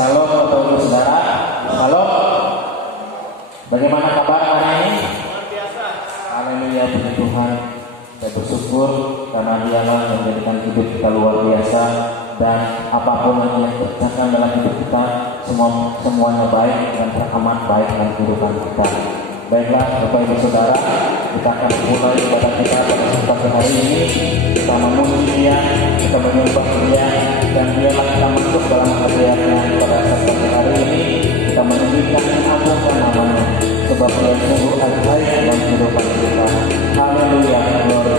Shalom Bapak Ibu Saudara. Shalom. Bagaimana kabar hari ini? Haleluya, puji Tuhan. Saya bersyukur karena Dialah yang menjadikan hidup kita luar biasa, dan apapun yang Dia kerjakan dalam hidup kita, semuanya baik dan teramat baik dalam kehidupan kita. Baiklah Bapak Ibu Saudara, kita akan mulai ibadah kita pada kesempatan hari ini. Kita memuji Dia, kita menyembah Dia, dan Dialah kita masuk dalam hadiratnya pada kesempatan hari ini. Kita menunjukkan agungkan namanya, sebab Dia sungguh ajaib dalam kehidupan kita. Haleluya, glory.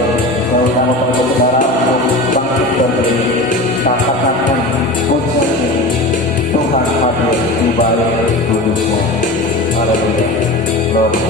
Saudara Bapak Ibu Saudara, untuk bangkit berdiri, kita katakan pujian ini, Tuhan hadir di balik kudus-Nya. Haleluya, glory.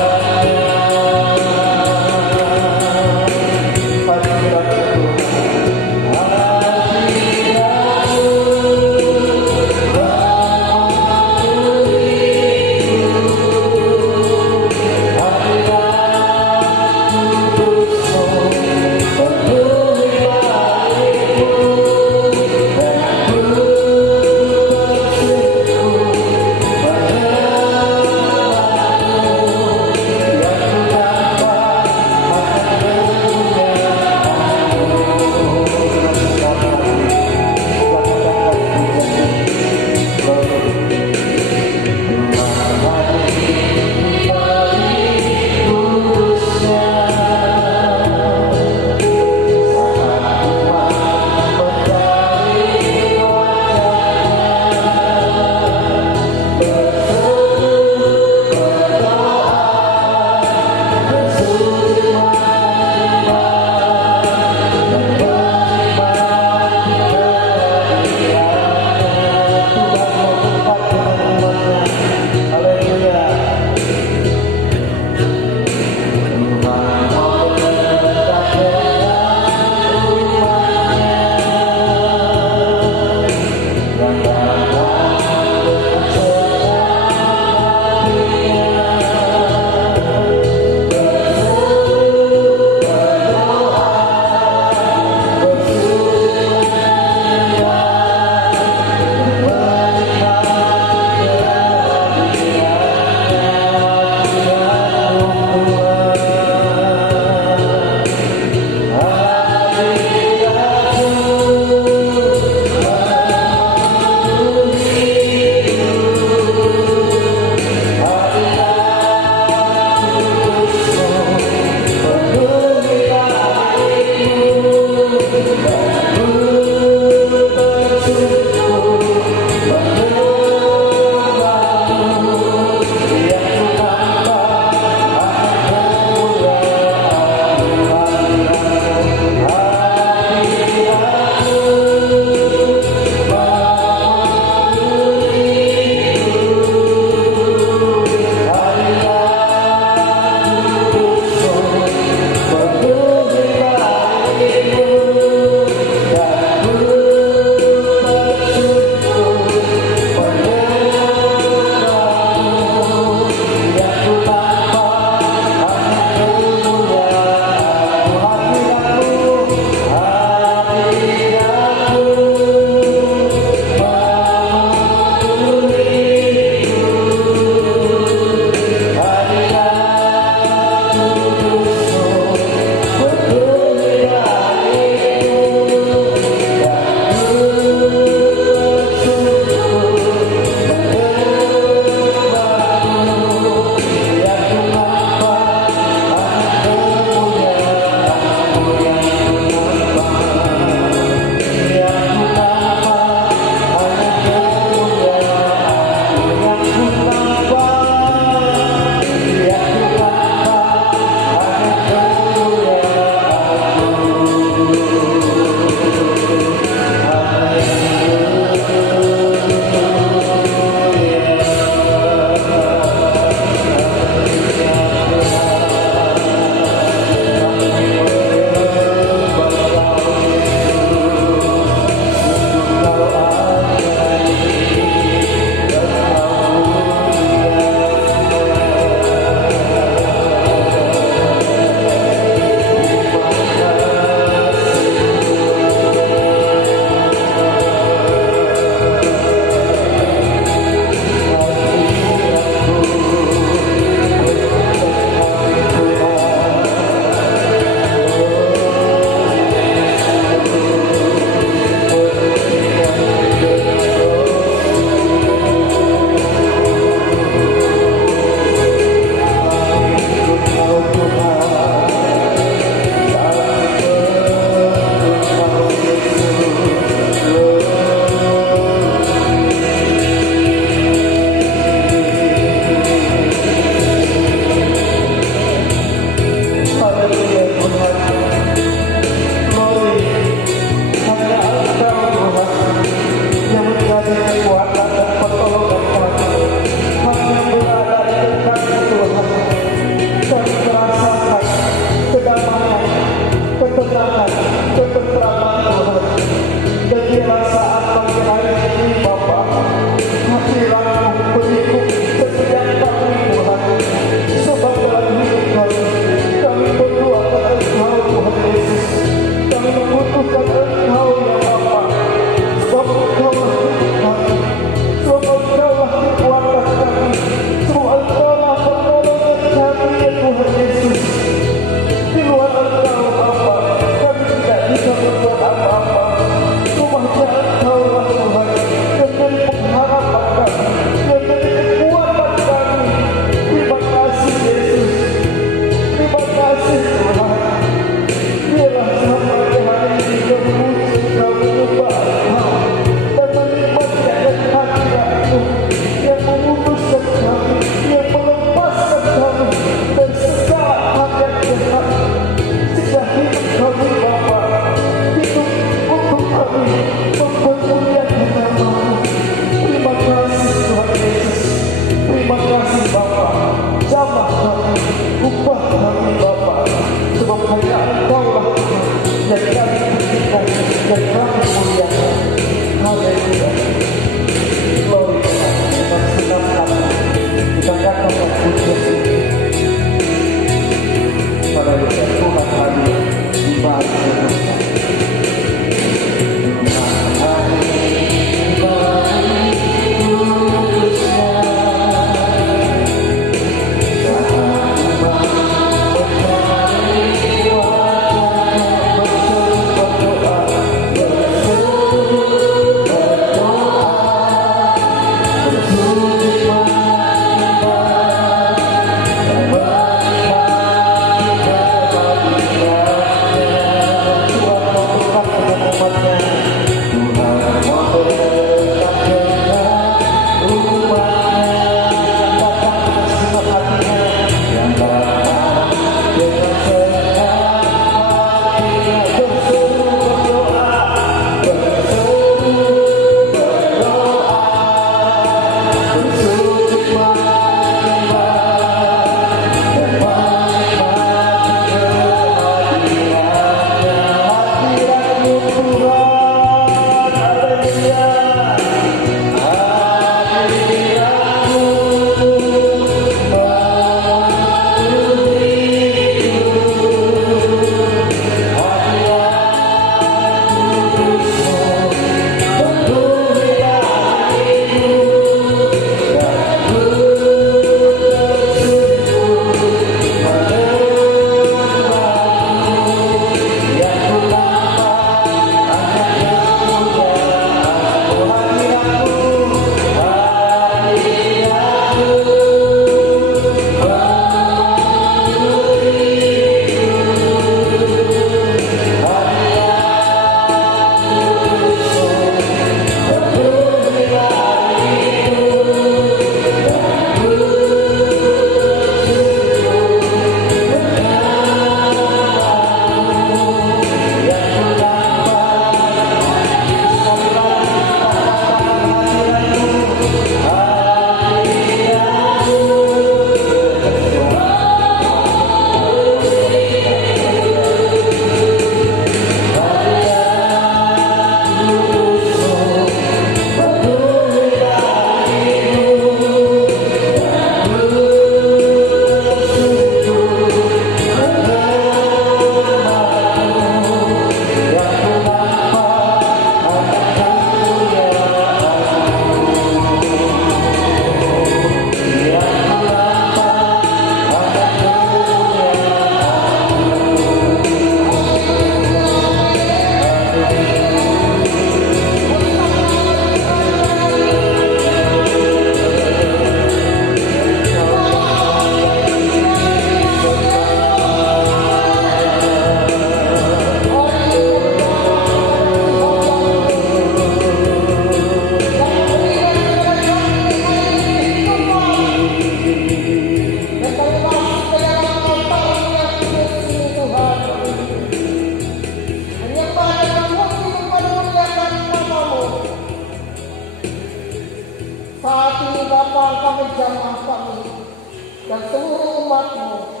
dan seluruh umat-Mu.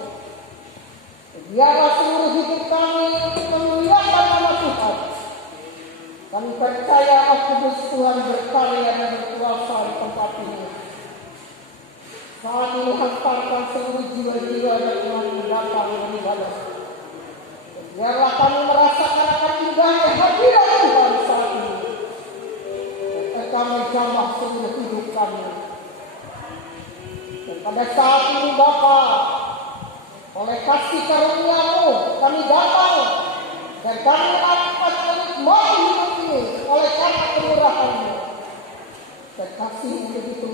Biarlah seluruh hidup kami memuliakan nama Tuhan. Kami percaya Roh Kudus Tuhan berkarya dan berkuasa di tempat ini. Saat ini hantarkan seluruh jiwa-jiwa yang telah datang beribadah. Biarlah kami merasakan akan indahnya hadirat Tuhan saat ini. Dan kami jamah seluruh hidup kami. Dan pada saat ini Bapa, oleh kasih karunia-Mu kami datang dan kami dapat menikmati hidup ini oleh karena kemurahan-Mu. Dan kasih-Mu begitu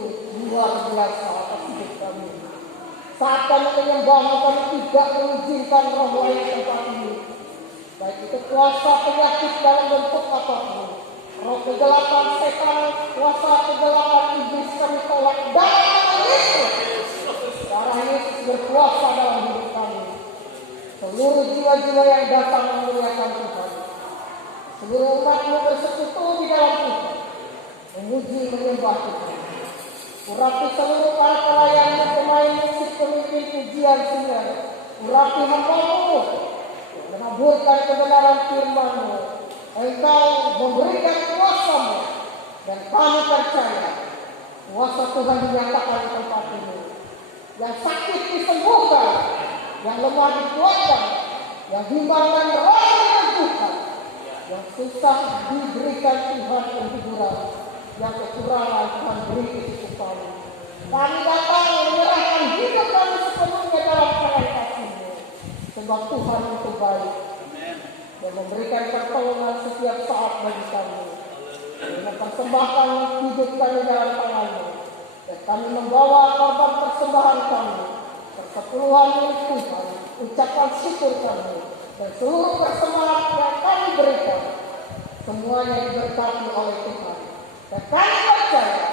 luar biasa atas hidup kami. Saat kami menyembah-Mu, kami tidak mengizinkan roh lain di tempat ini. Baik itu kuasa penyakit dalam bentuk apapun, roh kegelapan setan, kuasa kegelapan iblis kami tolak dalam nama Yesus. Darah Yesus berkuasa dalam hidup kami. Seluruh jiwa-jiwa yang datang memuliakan Tuhan, seluruh umat-Mu bersekutu di dalam Tuhan, memuji menyembah Tuhan. Urapi seluruh para pelayan, pemain musik, pemimpin pujian singer. Urapi hamba-Mu, menaburkan kebenaran firman-Mu. Engkau memberikan kuasa-Mu, dan kami percaya kuasa Tuhan dinyatakan di tempat ini. Yang sakit disembuhkan, yang lemah dikuatkan, yang bimbang dan ragu disembuhkan, yang susah diberikan Tuhan penghiburan, yang kekurangan Tuhan beri kecukupan. Kami datang menyerahkan hidup kami sepenuhnya dalam tangan kasih-Mu, sebab Tuhan itu baik dan memberikan pertolongan setiap saat bagi kami. Dengan persembahkan hidup kami dalam tangan-Mu, dan kami membawa korban persembahan kami, persepuluhan milik Tuhan, ucapan syukur kami, dan seluruh persembahan yang kami berikan, semuanya diberkati oleh Tuhan. Dan kami percaya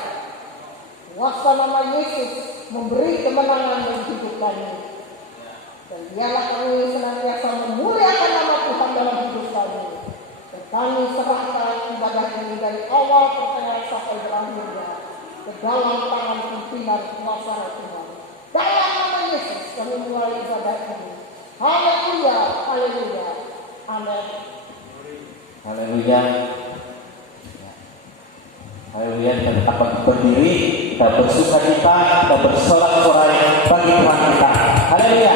kuasa nama Yesus memberi kemenangan dalam hidup kami. Dan biarlah kami senantiasa memuliakan nama Tuhan dalam hidup kami. Dan kami serahkan ibadah ini dari awal pertengahan sampai berakhirnya ke dalam tangan pimpinan kuasa Tuhan. Dalam nama Yesus kami mulai ibadah ini. Haleluya, haleluya, amin. Haleluya. Haleluya, kita tetap berdiri, kita bersukacita, kita bersorak-sorai bagi Tuhan kita. Haleluya,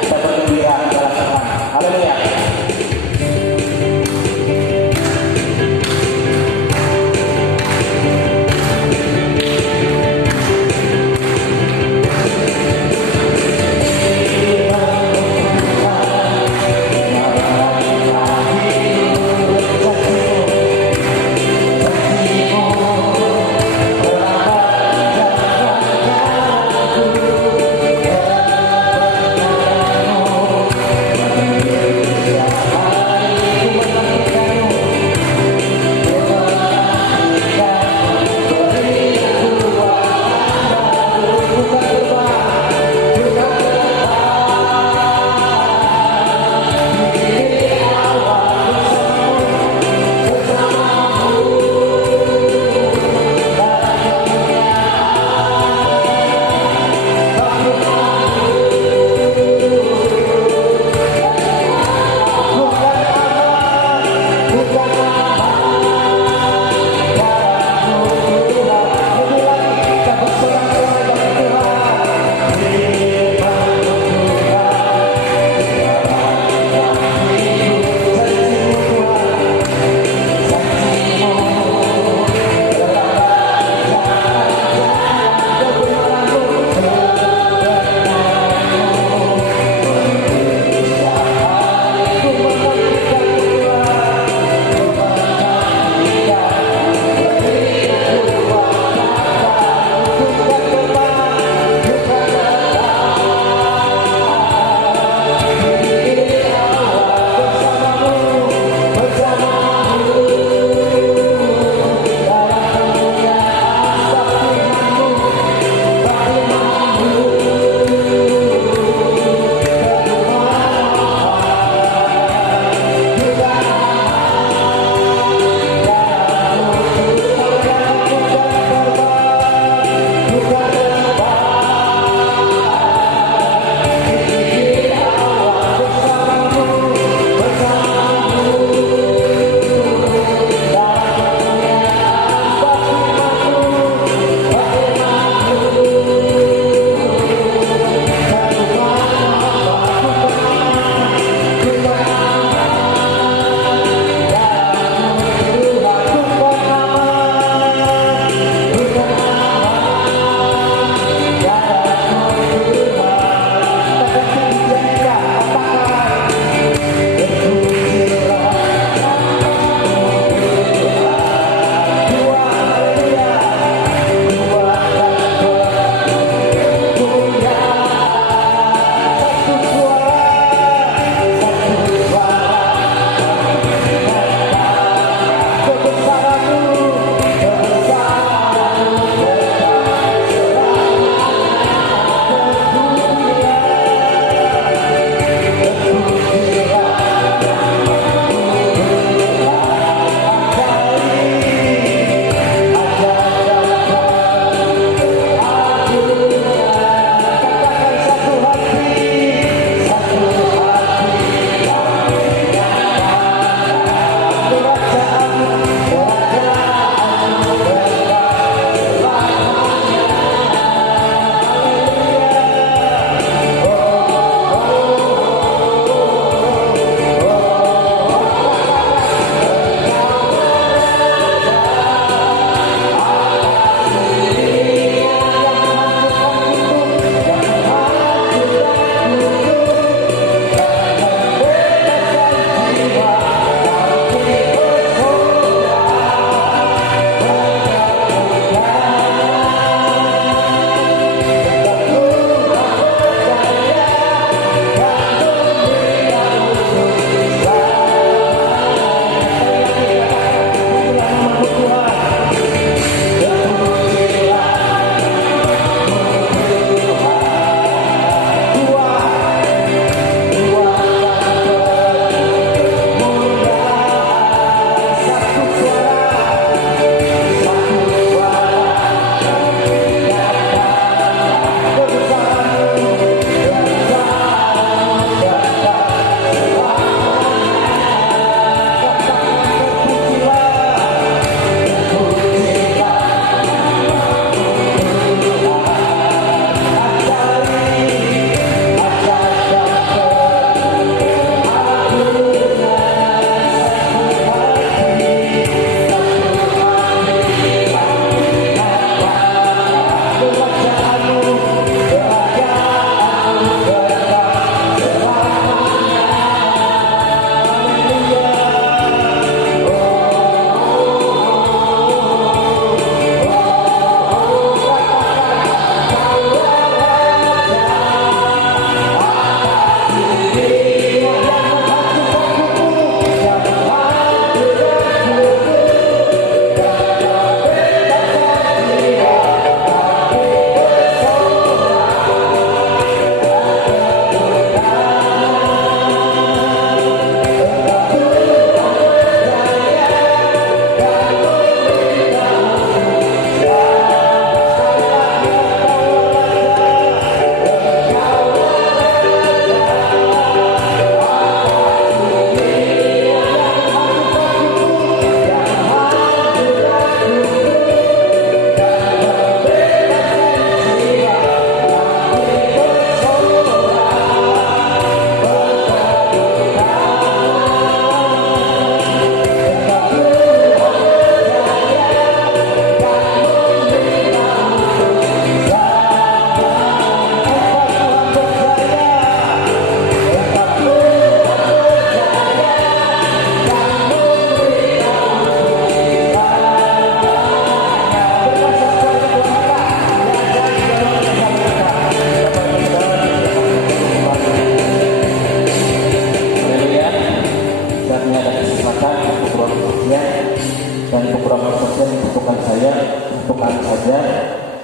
kita bergembira dalam Tuhan. Haleluya.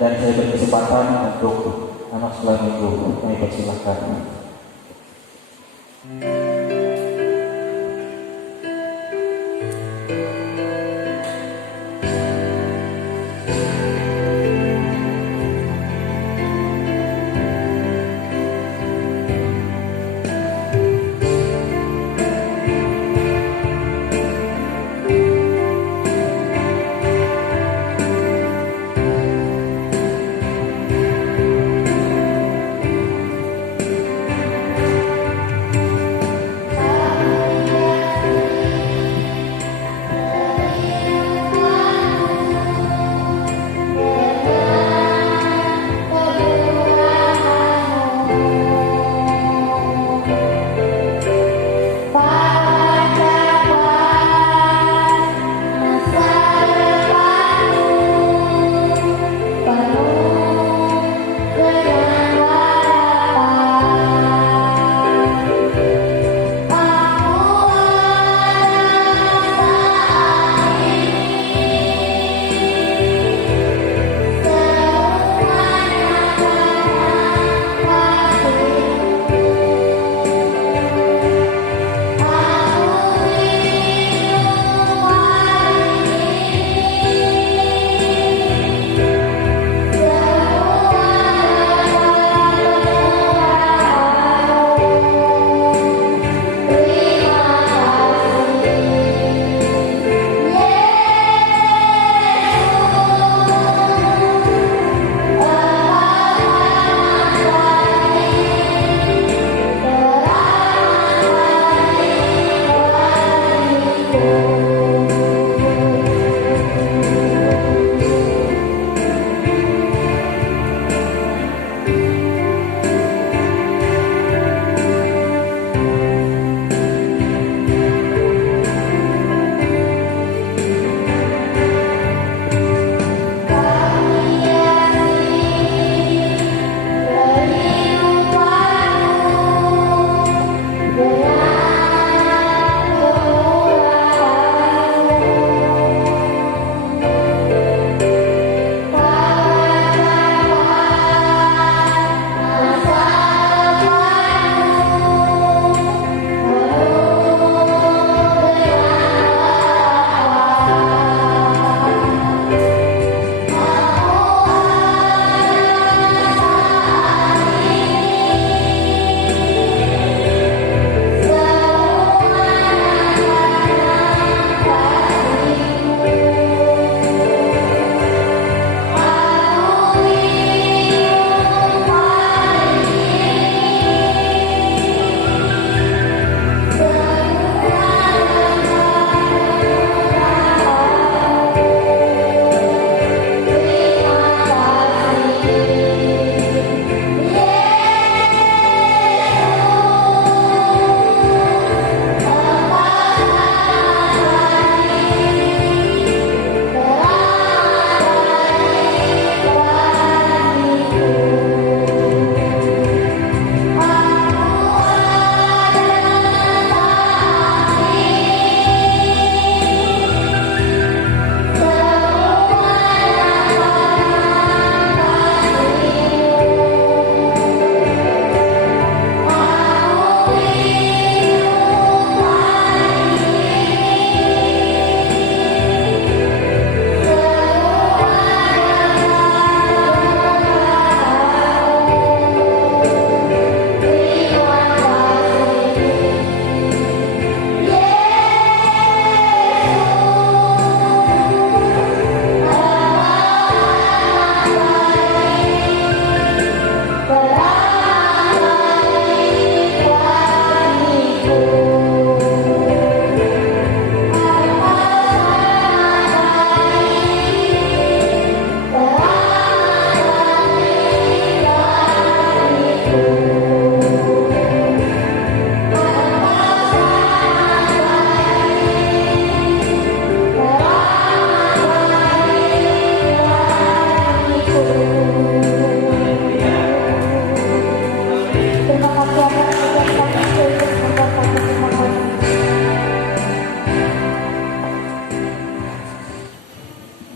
dan saya berkesempatan untuk anak sekolah minggu. Kami persilahkan.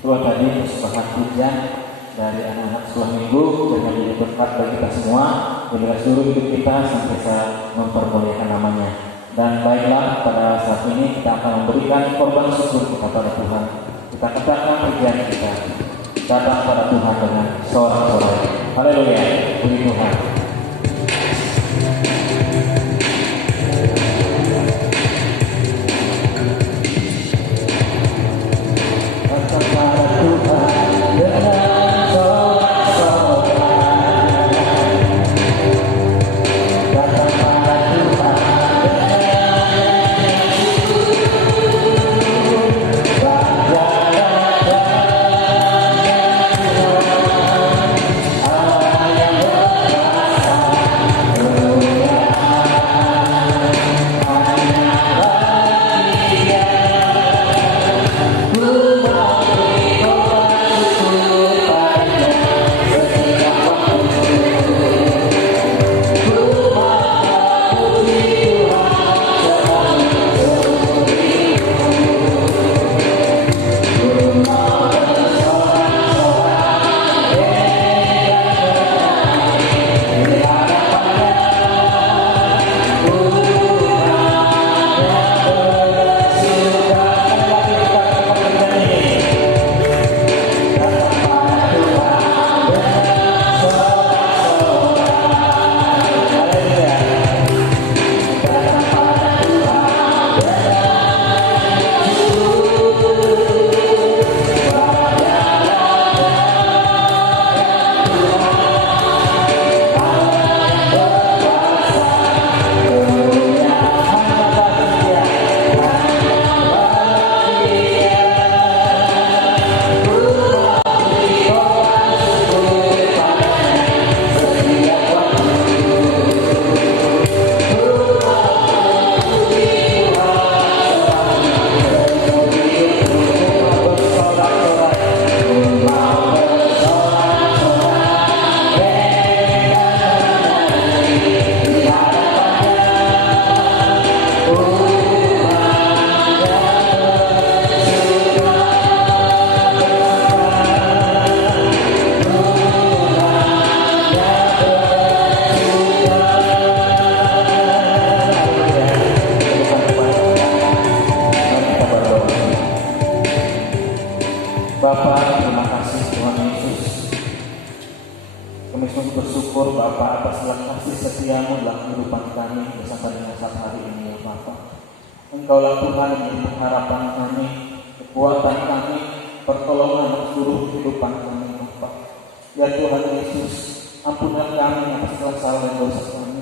Itu tadi persembahan pujian dari anak-anak bagi kita semua, biarlah seluruh hidup kita senantiasa mempermuliakan namanya. Dan baiklah, pada saat ini kita akan memberikan korban syukur kita pada Tuhan. Kita katakan pujian kita datang pada Tuhan dengan sorak-sorai. Haleluya, puji Tuhan. Datang pada Tuhan dengan sorak-sorai. Datang pada Tuhan Bapa, terima kasih Tuhan Yesus. Kami sungguh bersyukur Bapa atas kasih setiamu dalam kehidupan kami bersama dengan saat hari ini ya Bapa. Engkaulah Tuhan yang menjadi pengharapan kami, kekuatan kami, pertolongan untuk seluruh kehidupan kami Bapa. Ya Tuhan Yesus, ampunilah kami atas kesalahan dan dosa kami,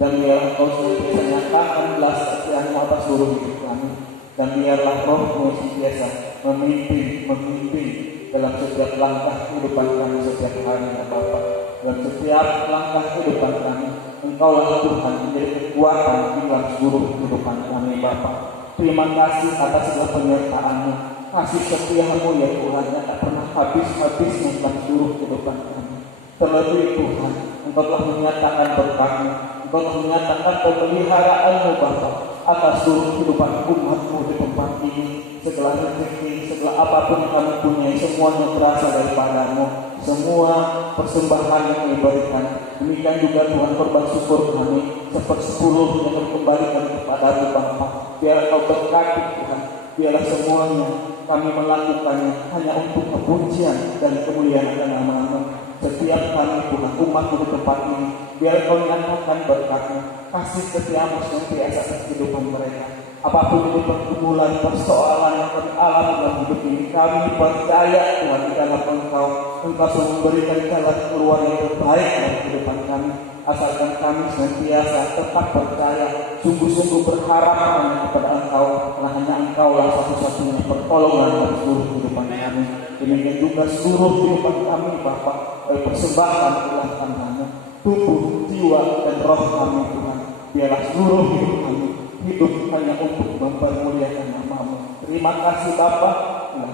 dan biarlah Engkau senantiasa nyatakan belas kasihan-Mu atas seluruh hidup kami, dan biarlah Roh-Mu senantiasa memimpin dalam setiap langkah kehidupan kami setiap hari ya Bapa. Dalam setiap langkah kehidupan kami, Engkaulah Tuhan menjadi kekuatan di dalam seluruh kehidupan kami Bapa. Terima kasih atas segala penyertaan-Mu, kasih setia-Mu ya Tuhan yang tak pernah habis-habisnya dalam seluruh kehidupan kami. Terlebih Tuhan, Engkau telah menyatakan berkat-Mu, Engkau telah menyatakan pemeliharaan-Mu Bapa atas seluruh kehidupan umat-Mu di tempat ini. Segala rezeki, segala apapun yang kami punya, semuanya berasal daripada-Mu. Semua persembahan yang kami berikan, demikian juga Tuhan korban syukur kami, 1/10 yang kami kembalikan kepada-Mu Bapa. Biar Kau berkati Tuhan, biarlah semuanya kami melakukannya hanya untuk kepujian dan kemuliaan nama-Mu. Setiap kami Tuhan umat-Mu di tempat ini, biar Kau nyatakan berkat-Mu, kasih setiamu senantiasa atas kehidupan mereka. Apapun itu pergumulan, persoalan yang kami alami dalam hidup ini, kami percaya Tuhan di dalam Engkau selalu memberikan jalan keluar yang terbaik dalam kehidupan kami. Asalkan kami senantiasa tetap percaya, sungguh-sungguh berharap hanya kepada Engkau, karena hanya Engkaulah satu-satunya pertolongan dalam seluruh kehidupan kami. Demikian juga seluruh kehidupan kami Bapa, persembahkan ulang tangan-Mu, tubuh, jiwa, dan roh kami Tuhan. Biarlah seluruh hidup kami hidup hanya untuk mempermuliakan nama-Mu. Terima kasih Bapa,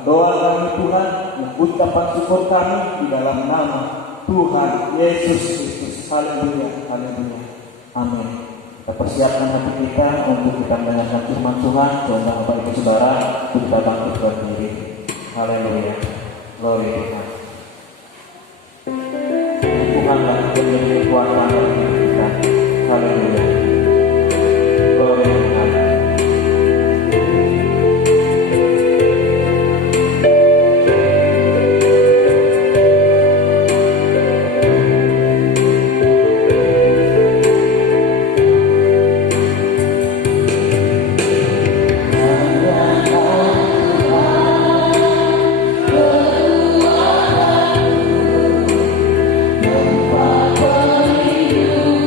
doa kami Tuhan, dan ucapan syukur kami di dalam nama Tuhan Yesus Kristus. Haleluya, haleluya, amin. Kita persiapkan hati kita untuk kita mendengarkan firman Tuhan. Tuhan Bapak Ibu Saudara, kita bangkit berdiri. Haleluya, glory to God. Tuhan dan menjadi kuasa bagi kita. Haleluya. Glory to God. Tempat pelindung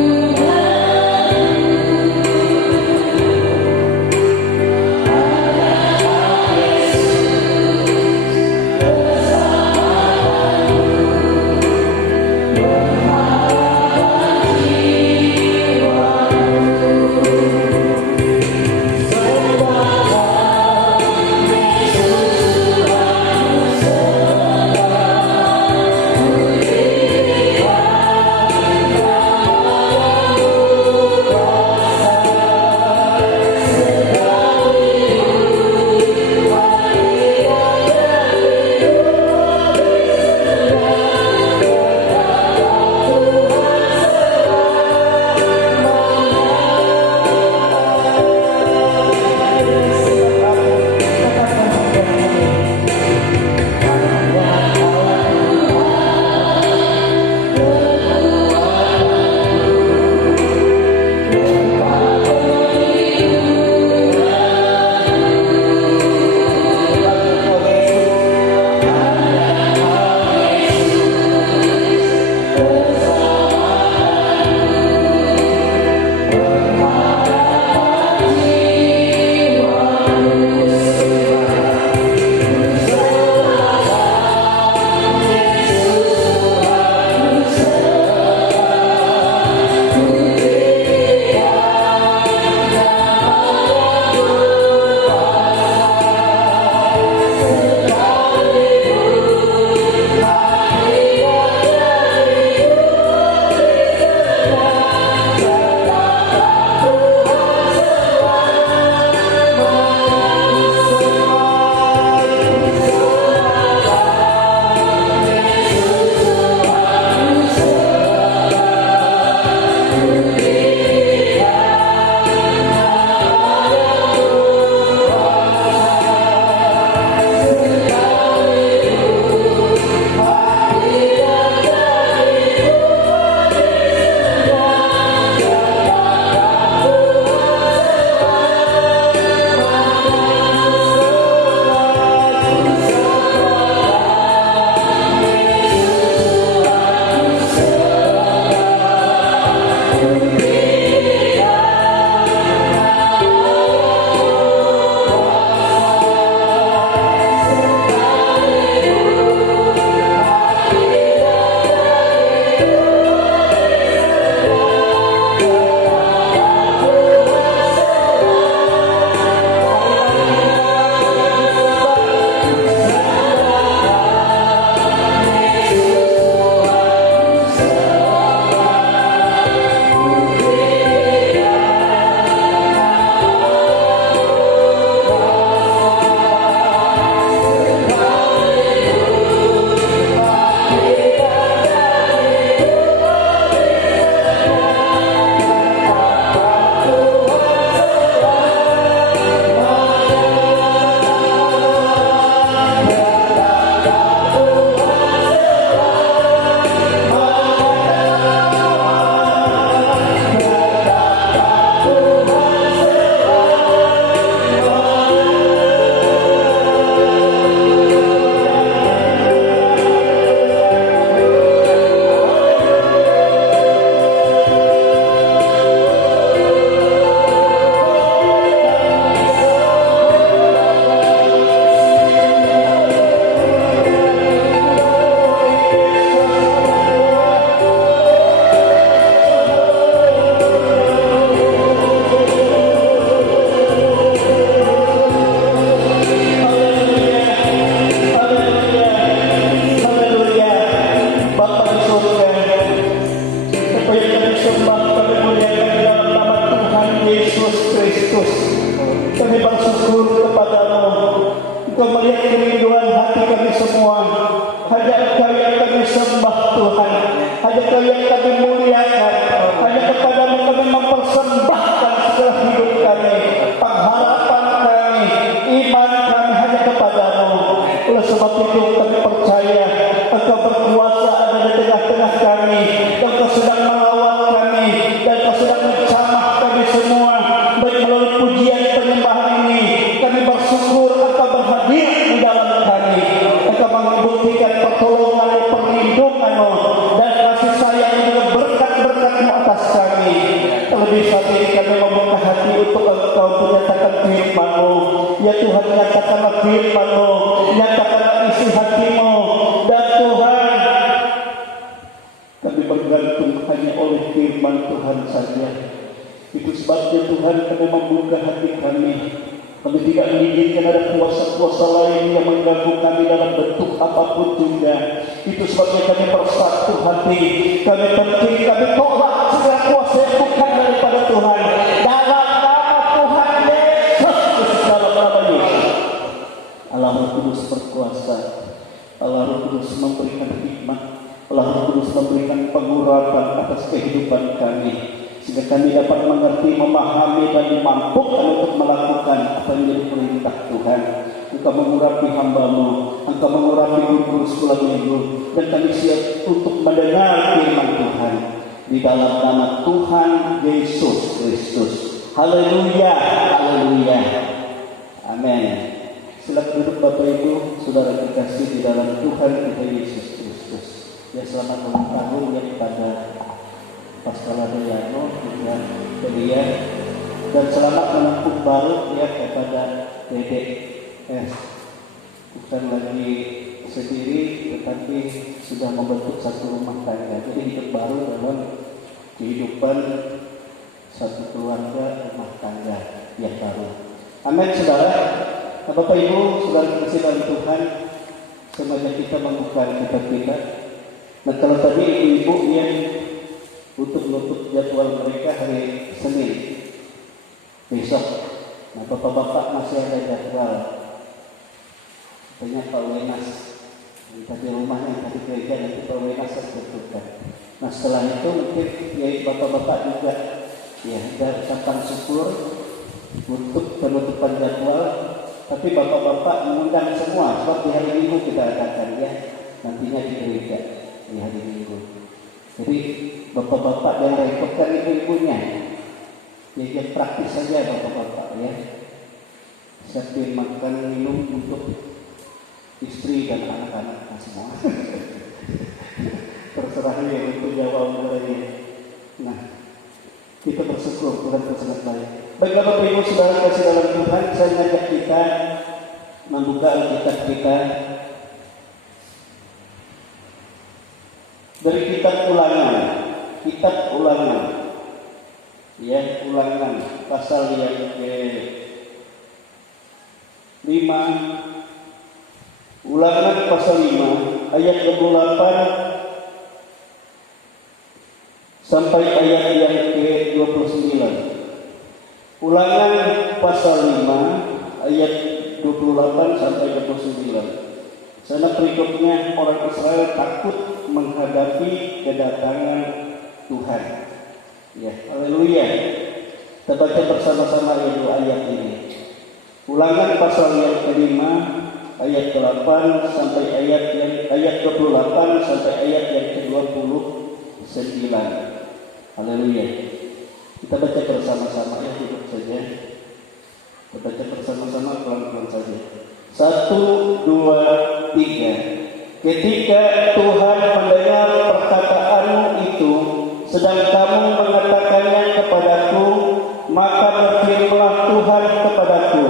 kami mempersembahkan segala hidup kami, pengharapan kami, iman kami hanya kepadamu. Oleh sebab itu kami percaya Engkau berkuasa ada di tengah-tengah kami, dan Engkau sedang melawat kami, dan Engkau sedang menjamah kami semua. Baik melalui pujian penyembahan ini, kami bersyukur Engkau berhadir di dalam kami. Engkau membuktikan pertolongan, perlindungan-Mu, dan kasih sayang juga berkat-berkat-Mu atas kami. Terlebih saat ini kami membuka hati untuk Engkau menyatakan firman-Mu. Ya Tuhan, nyatakanlah firman-Mu, nyatakanlah isi hati-Mu. Dan Tuhan, kami bergantung hanya oleh firman Tuhan saja. Itu sebabnya Tuhan kami membuka hati kami. Kami tidak menginginkan ada kuasa-kuasa lain yang mengganggu kami dalam bentuk apapun juga. Itu sebabnya kami bersatu hati. Kami penting, kami tolak segala kuasa yang bukan daripada Tuhan. Dalam nama Tuhan Yesus, dalam nama Yesus. Allah Roh Kudus berkuasa. Allah Roh Kudus memberikan hikmat. Allah Roh Kudus memberikan pengurapan atas kehidupan kami, sehingga kami dapat mengerti, memahami, dan dimampukan untuk melakukan apa yang menjadi perintah Tuhan. Engkau mengurapi hamba-Mu, Engkau mengurapi guru-guru sekolah minggu, dan kami siap untuk mendengar firman Tuhan di dalam nama Tuhan Yesus Kristus. Haleluya, haleluya, amin. Silakan duduk Bapak Ibu, saudara terkasih di dalam Tuhan kita Yesus Kristus. Ya, selamat ulang tahun ya kepada Pastor Adriano juga Delia, dan selamat menempuh baru ya kepada Dedek bukan lagi sendiri tetapi sudah membentuk satu rumah tangga. Jadi hidup baru dalam kehidupan satu keluarga rumah tangga yang baru. Amin saudara. Bapak Ibu saudara kasih dalam Tuhan, semuanya kita membuka kitab kita. Nah kalau tadi ibu-ibu yang untuk menutup jadwal mereka hari Senin besok. Nah bapak-bapak masih ada jadwal. Katanya Pak Wenas tadi rumahnya tadi gereja, nanti Pak Wenas tertutup. Nah setelah itu mungkin ya bapak-bapak juga ya ada ucapan syukur untuk penutupan jadwal. Tapi bapak-bapak mengundang semua, sebab di hari Minggu kita adakan ya nantinya di gereja di hari Minggu. Jadi bapak-bapak yang repotkan ibu-ibunya, ya praktis saja bapak-bapak ya. Siapin makan minum untuk istri dan anak-anak semua. Terserah ya untuk jawab mulanya. Nah, kita bersyukur Tuhan sangat baik. Baiklah Bapak Ibu saudara kasih dalam Tuhan, saya mengajak kita membuka Alkitab kita dari kitab Ulangan, ya Ulangan pasal yang ke-5, Ulangan pasal 5 ayat 28 sampai ayat yang ke-29. Ulangan pasal 5 ayat 28 sampai 29. Sana berikutnya orang Israel takut menghadapi kedatangan Tuhan. Ya, haleluya. Kita baca bersama-sama ayat ini. Ulangan pasal yang ke-5 ayat ke-8 sampai ayat 28 sampai ayat yang ke-29. Haleluya. Kita baca bersama-sama ya, duduk saja. Kita baca bersama-sama pelan-pelan saja. 1, 2, 3. Ketika Tuhan mendengar perkataanmu itu, sedang kamu mengatakannya kepadaku, maka berfirmanlah Tuhan kepadaku,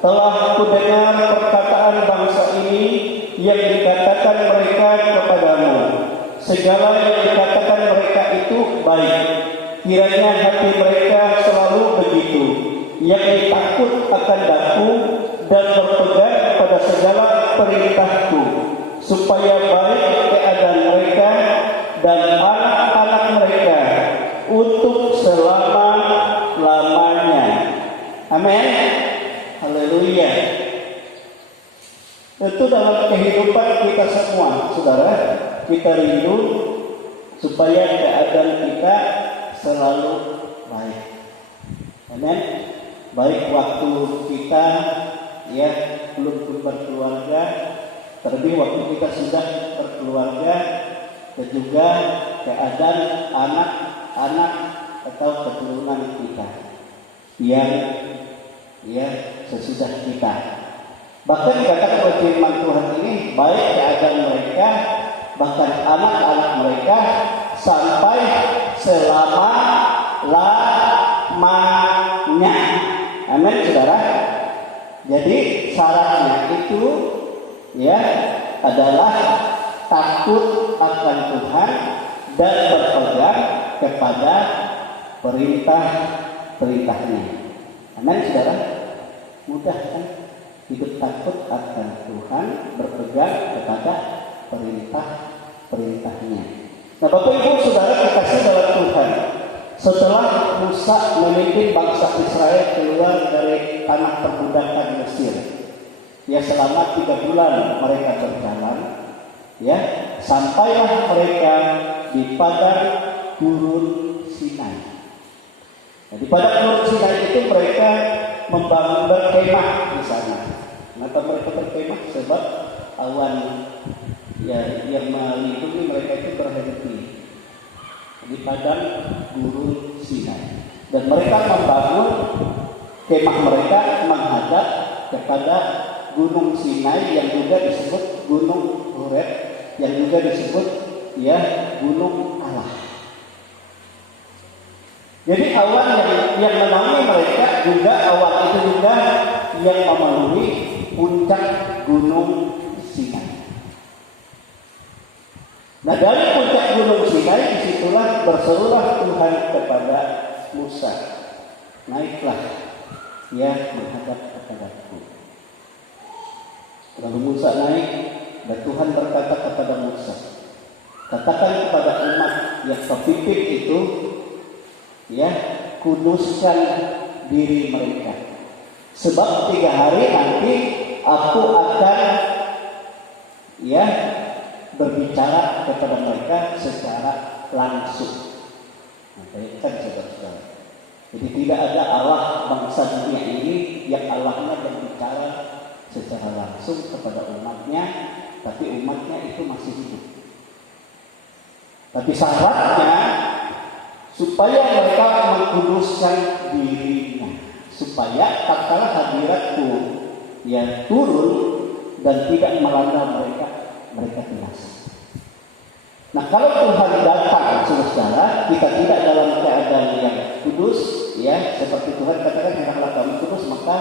telah kudengar perkataan bangsa ini yang dikatakan mereka kepadamu. Segala yang dikatakan mereka itu baik. Kiranya hati mereka selalu begitu, yakni takut akan Daku dan berpegang pada segala perintahku, supaya baik keadaan mereka dan anak-anak mereka untuk selama-lamanya. Amin. Haleluya. Tentu dalam kehidupan kita semua, saudara, kita rindu supaya keadaan kita selalu baik. Amin. Baik waktu kita ya belum berkeluarga, terlebih waktu kita sudah berkeluarga, dan juga keadaan anak-anak atau keturunan kita yang ya sesudah kita. Bahkan dikatakan oleh firman Tuhan ini, baik keadaan mereka, bahkan anak-anak mereka sampai selama-lamanya. Amin, saudara. Jadi syaratnya itu ya adalah takut akan Tuhan dan berpegang kepada perintah-perintahnya. Amin, saudara. Mudah kan hidup takut akan Tuhan, berpegang kepada perintah-perintahnya. Nah, Bapak Ibu Saudara kekasih dalam Tuhan, setelah Musa memimpin bangsa Israel keluar dari tanah perbudakan Mesir, ya selama 3 bulan mereka berjalan, ya sampailah mereka di padang gurun Sinai. Nah, di padang gurun Sinai itu mereka membangun berkemah di sana. Kenapa mereka berkemah? Sebab awan ya yang melindungi mereka itu berhenti di padang gurun Sinai, dan mereka membangun kemah mereka menghadap kepada gunung Sinai yang juga disebut gunung Horeb, yang juga disebut ya gunung Allah. Jadi awan yang menaungi mereka juga awan itu juga yang memenuhi puncak gunung Sinai. Nah, dari puncak gunung Sinai disitulah berserulah Tuhan kepada Musa, naiklah ya menghadap kepadaku. Lalu Musa naik dan Tuhan berkata kepada Musa, katakan kepada umat yang terpimpin itu, ya kuduskan diri mereka, sebab 3 hari nanti aku akan ya berbicara kepada mereka secara langsung. Nah, kan saudara-saudara. Jadi tidak ada Allah bangsa dunia ini yang Allahnya berbicara secara langsung kepada umatnya, tapi umatnya itu masih hidup. Tapi syaratnya supaya mereka mengkuduskan dirinya, supaya tatkala hadiratku yang turun dan tidak melanda mereka binasa. Nah, kalau Tuhan datang, saudara, kita tidak dalam keadaan yang kudus, ya, seperti Tuhan katakan, hendaklah kamu kudus, maka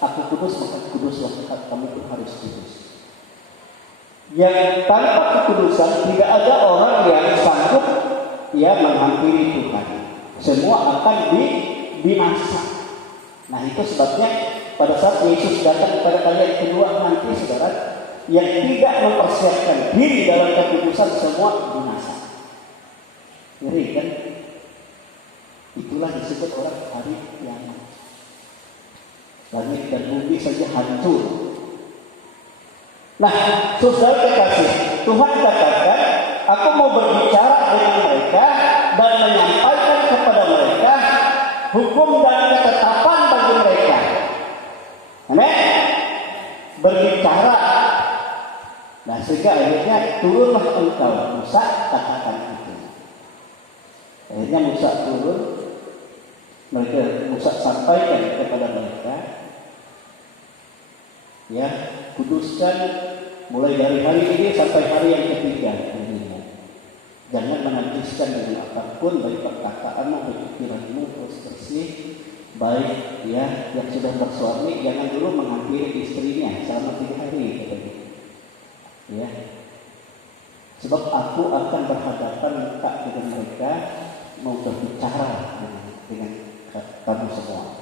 aku kudus, maka kuduslah kamu pun harus kudus. Yang tanpa kekudusan tidak ada orang yang sanggup ya menghampiri Tuhan. Semua akan binasa. Nah, itu sebabnya pada saat Yesus datang pada kali yang kedua nanti, saudara, yang tidak mempersiapkan diri dalam kekudusan semua binasa. Ngeri kan? Itulah disebut orang hari kiamat. Langit dan bumi saja hancur. Nah, saudara kekasih, Tuhan katakan, aku mau berbicara dengan mereka dan menyampaikan kepada mereka hukum dan ketetapan bagi mereka. Amin. Berbicara. Nah, sehingga akhirnya turunlah engkau, Musa, katakan itu. Akhirnya Musa turun, Musa sampaikan kepada mereka, ya, kuduskan mulai dari hari ini sampai hari yang ketiga. Jangan menajiskan dengan apapun, baik perkataanmu, baik pikiranmu, terus bersih. Baik ya, yang sudah bersuami jangan dulu menghampiri istrinya selama 3 hari, katanya. Ya, sebab aku akan berhadapan muka dengan mereka, mau berbicara dengan kamu semua.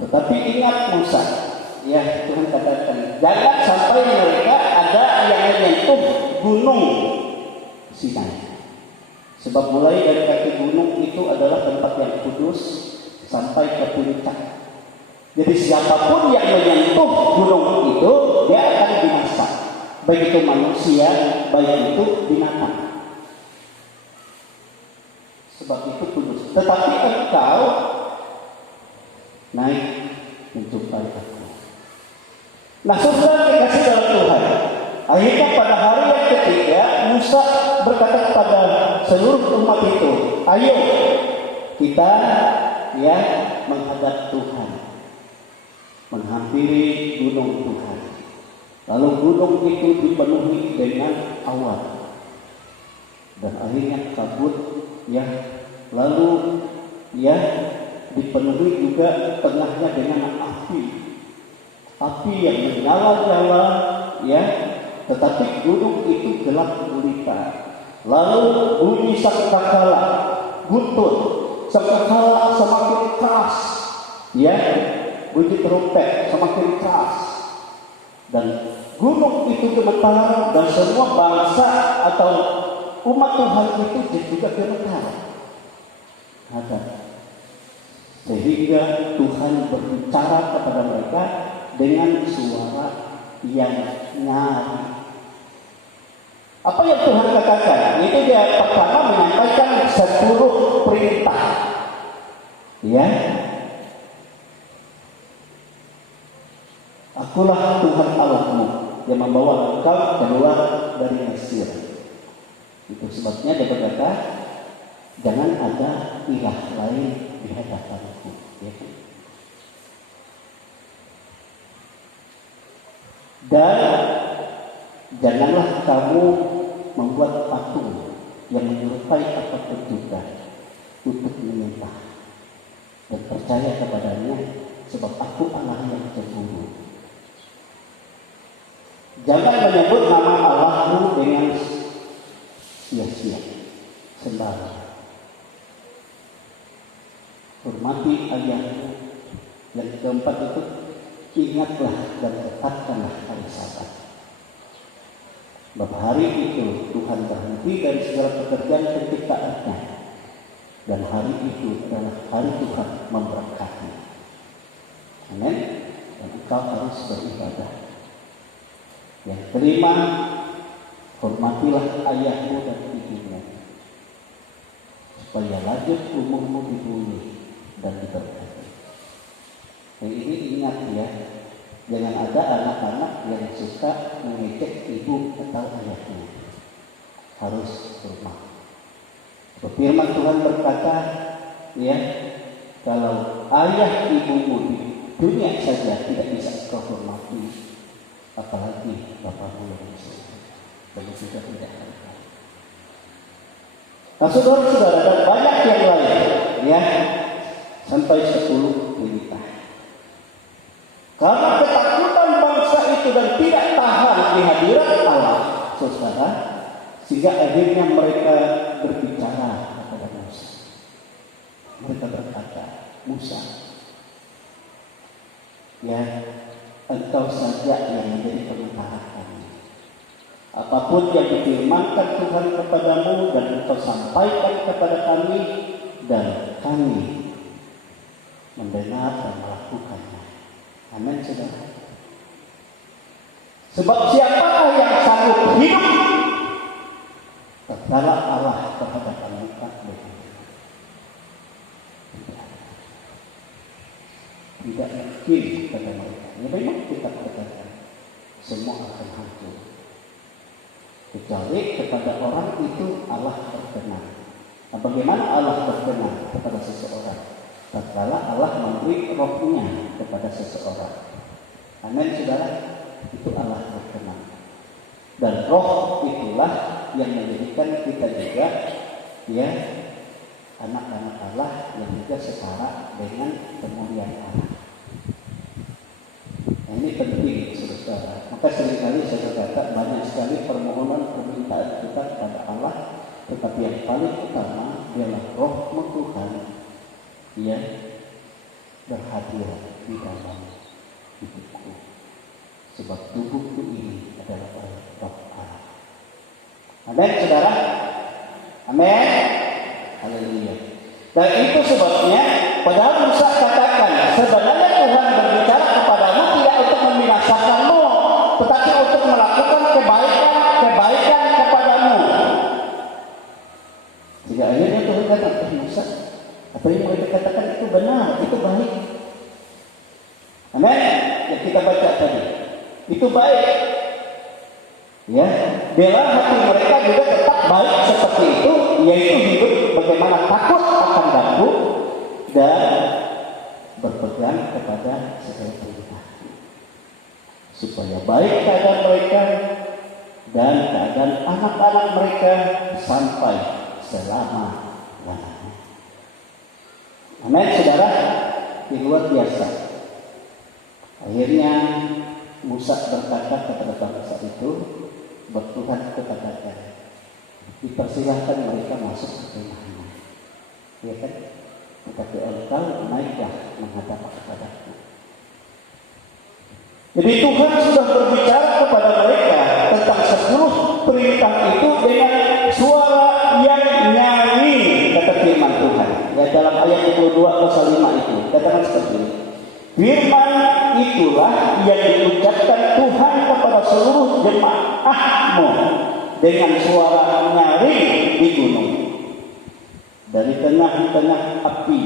Tetapi ingat Musa, ya Tuhan katakan, jangan sampai mereka ada yang menyentuh gunung Sinai. Sebab mulai dari kaki gunung itu adalah tempat yang kudus sampai ke puncak. Jadi siapapun yang menyentuh gunung itu, dia akan binasa. Baik itu manusia, baik itu binatang. Sebab itu kudus. tetapi engkau naik menjumpai aku. Nah, saudara dikasih dalam Tuhan. Akhirnya pada hari yang ketiga, Musa berkata kepada seluruh umat itu, ayo kita menghadap Tuhan, menghampiri gunung Tuhan. Lalu gunung itu dipenuhi dengan awan dan akhirnya kabut, lalu dipenuhi juga tengahnya dengan api yang menyala-nyala, tetapi gunung itu gelap gulita. Lalu bunyi sangkakala, buntut sangkakala semakin keras, bunyi trompet semakin keras, dan gunung itu gemetar, dan semua bangsa atau umat Tuhan itu juga gemetar. Sehingga Tuhan berbicara kepada mereka dengan suara yang nyaring. Apa yang Tuhan katakan? Itu dia pertama menyampaikan 10 perintah. Akulah Tuhan Allahmu yang membawa engkau keluar dari Mesir. Itu sebabnya dia berkata, jangan ada ilah lain di hadapanku. Dan janganlah kamu membuat patung yang menyerupai apapun juga untuk menyembah dan percaya kepadanya, sebab aku Allah yang cemburu. Jangan menyebut nama Allahmu dengan sia-sia, sembarang. Hormati ayahmu. Yang keempat itu, ingatlah dan tetapkanlah hari Sabat. Sebab hari itu Tuhan berhenti dari segala pekerjaan penciptaannya, dan hari itu adalah hari Tuhan memberkati. Amin. Dan engkau harus beribadah. Yang kelima, hormatilah ayahmu dan ibumu, supaya lanjut umurmu di bumi dan diberkati. Yang ini ingat jangan ada anak-anak yang suka mengejek ibu atau ayahnya. Harus hormat. Firman Tuhan berkata, kalau ayah ibumu di dunia saja tidak bisa kau hormati, apalagi bapakmu yang di surga. Begitu juga tidak ada. Nah, saudara-saudara, dan banyak yang lain, sampai 10 perintah. Karena ketakutan bangsa itu dan tidak tahan di hadirat Allah, saudara, sehingga akhirnya mereka berbicara kepada Musa. Mereka berkata, Musa, engkau saja yang menjadi perantara kami. Apapun yang difirmankan Tuhan kepadamu dan engkau sampaikan kepada kami, dan kami mendengar dan melakukannya. Amin, saudara. Sebab siapakah yang sanggup hidup tatkala Allah berhadapan muka dengan tidak mungkin kata mereka. Memang kita katakan semua akan hancur, kecuali kepada orang itu Allah berkenan. Nah, bagaimana Allah berkenan kepada seseorang? Tatkala Allah memberi rohnya kepada seseorang. Amin, saudara. Itu Allah berkenan. Dan roh itulah yang menjadikan kita juga anak-anak Allah yang juga setara dengan kemuliaan Allah. Nah, ini penting, saudara. Maka seringkali saya berkata banyak sekali permohonan permintaan kita kepada Allah, tetapi yang paling utama adalah roh Tuhan berhadir di dalam hidupku. Sebab tubuhku ini adalah roh Allah. Amin, saudara. Amin. Haleluya. Dan itu sebabnya padahal Musa katakan, sebenarnya Tuhan berbicara kepadamu tidak untuk membinasakanmu, tetapi untuk melakukan kebaikan kepadamu. Sehingga akhirnya Tuhan kata, Musa, Apa yang mereka katakan itu benar, itu baik. Amin. Yang kita baca tadi, itu baik. Ya, bela hati mereka juga tetap baik seperti itu, yaitu hidup bagaimana takut akan Datuk dan berpegang kepada segala perintah, supaya baik keadaan mereka dan keadaan anak-anak mereka sampai selama-lamanya. Amin, saudara, luar biasa. Akhirnya Musa berkata kepada bangsa itu, bertuhan kepadanya, dipersilahkan mereka masuk ke kemahnya, ya kan? Tetapi engkau naiklah menghadap kepadaku. Jadi Tuhan sudah berbicara kepada mereka tentang 10 perintah itu dengan suara yang nyanyi, kata firman Tuhan. Ya, dalam ayat 22 pasal 5 itu katakan seperti ini. Firman itulah yang diucapkan Tuhan kepada seluruh jemaahmu dengan suara nyaring di gunung. Dari tengah-tengah api,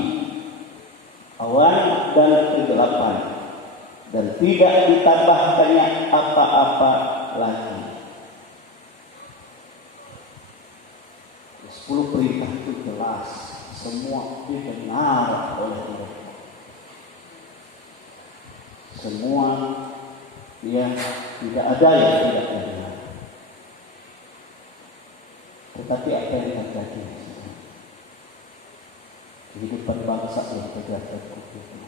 awan dan kegelapan, dan tidak ditambahkannya apa-apa lagi. 10 perintah itu jelas, semua didengar oleh mereka. Semua ya tidak ada yang tidak dengar. Tetapi apa yang terjadi? Kehidupan bangsa yang tegar-tegar itu.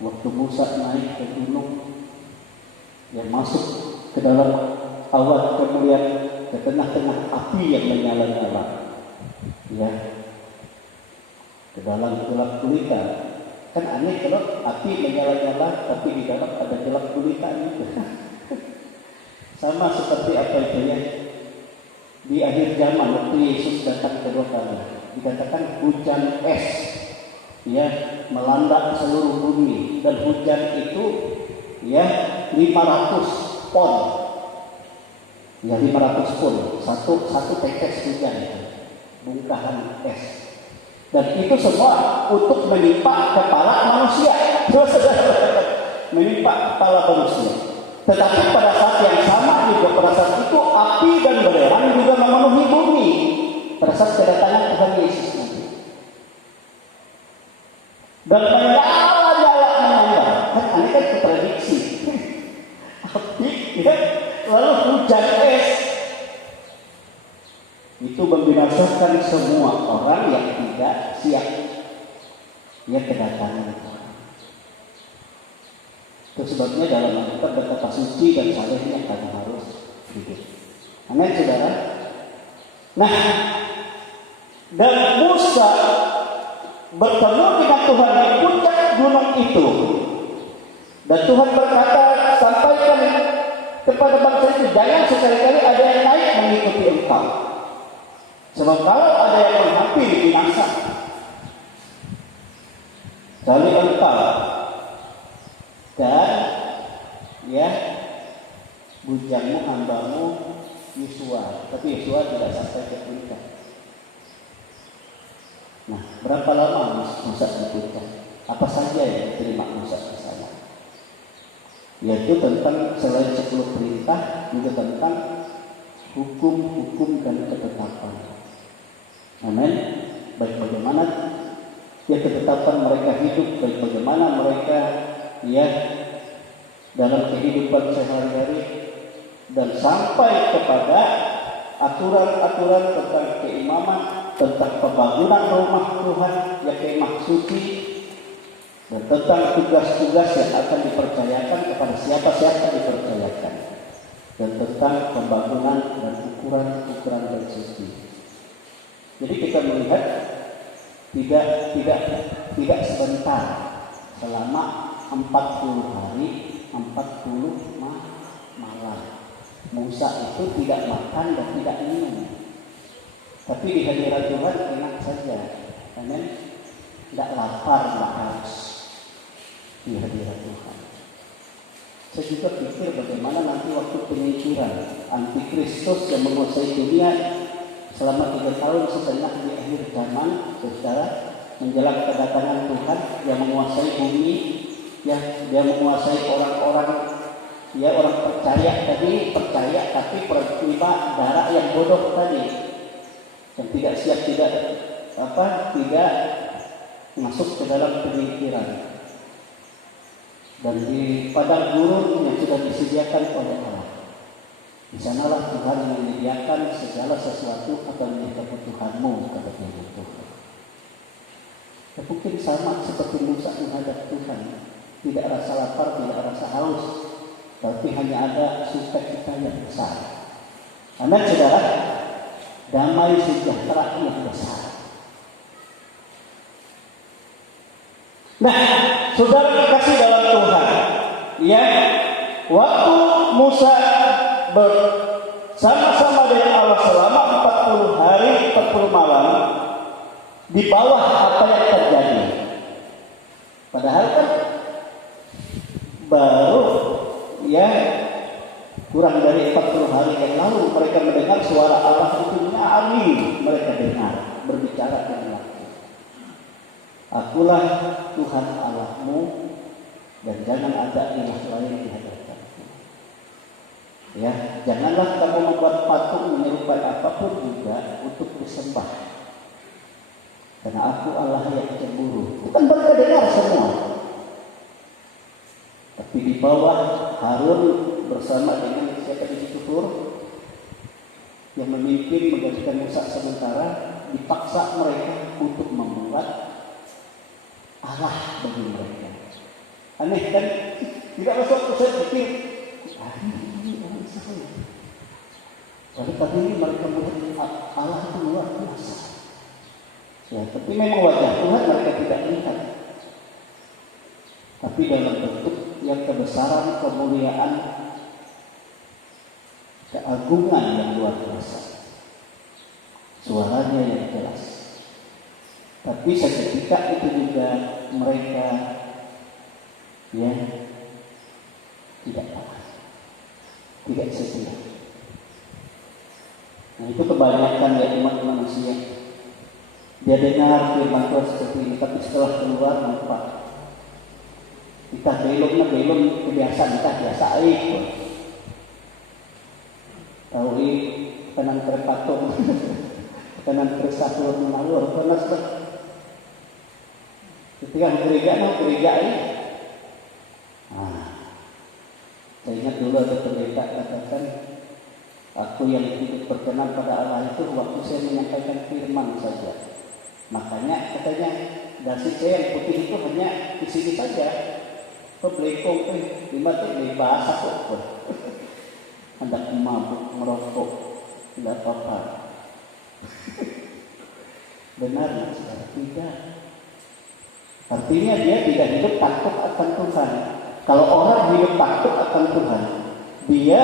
Waktu Musa naik ke gunung, yang masuk ke dalam awan kemuliaan, ke tengah-tengah api yang menyala-nyala, ya, ke dalam gelap gulita. Kan aneh kalau api menyala-nyala, tapi di dalam ada gelap gulita itu. Sama seperti apa itu ya? Di akhir zaman waktu Yesus datang kedua kali, dikatakan hujan es, ya, melanda seluruh bumi, dan hujan itu ya 500 pon, ya 500 pon, satu tetes hujan, bongkahan es. Dan itu semua untuk menimpa kepala manusia, menimpa kepala manusia. Tetapi pada saat yang sama juga, pada saat itu api dan belerang juga memenuhi bumi pada saat kedatangan Tuhan Yesus nanti. Dan menyala-nyala, kan aneh kan prediksi. Api, ya, lalu hujan es. Itu membinasakan semua orang yang tidak siap, ya, kedatangan Tuhan. Itu sebabnya dalam Alkitab berkata suci dan salehnya kamu harus hidup. Amin, saudara. Nah, dan Musa bertemu dengan Tuhan di puncak gunung itu, dan Tuhan berkata, sampaikan kepada bangsa itu, jangan sekali-kali ada yang naik mengikuti engkau. Sebab kalau ada yang menghampiri binasa, kali engkau dan ya bujangmu, hambamu Yosua. Tapi Yosua tidak sampai ke puncak. Nah, berapa lama Musa di puncak? Apa saja yang diterima Musa di sana? Yaitu tentang selain 10 perintah, juga tentang hukum-hukum dan ketetapan. Amin. Baik bagaimana ya ketetapan mereka hidup, baik bagaimana mereka ya dalam kehidupan sehari-hari, dan sampai kepada aturan-aturan tentang keimaman, tentang pembangunan rumah Tuhan, ya kemah suci, dan tentang tugas-tugas yang akan dipercayakan kepada siapa-siapa dipercayakan, dan tentang pembangunan dan ukuran-ukuran dan suci. Jadi kita melihat tidak sebentar, selama 40 hari 40 malam Musa itu tidak makan dan tidak minum, tapi di hadirat Tuhan enak saja. Amin. Tidak lapar, tidak haus di hadirat Tuhan. Saya juga pikir bagaimana nanti waktu penyingkiran antikristus yang menguasai dunia selama 3,5 tahun di akhir zaman, saudara, menjelang kedatangan Tuhan yang menguasai bumi, ya, dia menguasai orang-orang, ya, orang percaya tadi, percaya tapi prima darah yang bodoh tadi, yang tidak siap, tidak masuk ke dalam pemikiran. Dan di padang gurun yang sudah disediakan oleh Allah, di sanalah Tuhan menyediakan segala sesuatu akan menjadi kebutuhanmu, kata Tuhan. Ya, mungkin sama seperti Musa menghadap Tuhan, tidak rasa lapar, tidak rasa haus, tapi hanya ada sukacita yang besar. Anak saudara, damai sejahtera yang besar. Nah, saudara kekasih dalam Tuhan, ya, waktu Musa bersama-sama dengan Allah selama 40 hari 40 malam di bawah apa yang terjadi. Padahal kan baru, ya, kurang dari 40 hari yang lalu mereka mendengar suara Allah itu nyanyi, mereka dengar berbicara dengan Allah. Akulah Tuhan Allahmu dan jangan ada ilah lain di hadapanku. Ya, janganlah kamu membuat patung menyerupai apapun juga untuk disembah. Karena aku Allah yang cemburu. Bukan mereka dengar semua. Tapi di bawah Harun bersama dengan siapa di situ yang memimpin menggantikan Musa sementara, dipaksa mereka untuk membuat Allah bagi mereka. Aneh kan? Tidak masuk akal. Saya pikir ini orang Israel. Pada pagi ini mereka melihat Allah itu luar biasa. Ya, tapi memang wajah Tuhan mereka tidak lihat. Tapi dalam bentuk yang kebesaran, kemuliaan, keagungan yang luar biasa. Suaranya yang jelas. Tapi seketika itu juga mereka, ya, tidak paham, tidak setia. Nah, itu kebanyakan ya umat manusia. Dia dengar firman Tuhan seperti ini, tapi setelah keluar nampak kita belum kebiasaan, kita biasa aja. Tahu ini kanan terpatung, kanan tersatu menalur, panas lah. Ketika gereja ini, saya ingat dulu ada pendeta katakan, aku yang hidup berkenan pada Allah itu waktu saya menyampaikan firman saja. Makanya katanya dasi saya yang putih itu hanya di sini saja. Pelekong lima tuh bahasa kok. Hendak mabuk merokok, tidak apa-apa. Benar tidak. Artinya dia tidak hidup takut akan Tuhan. Kalau orang hidup takut akan Tuhan, dia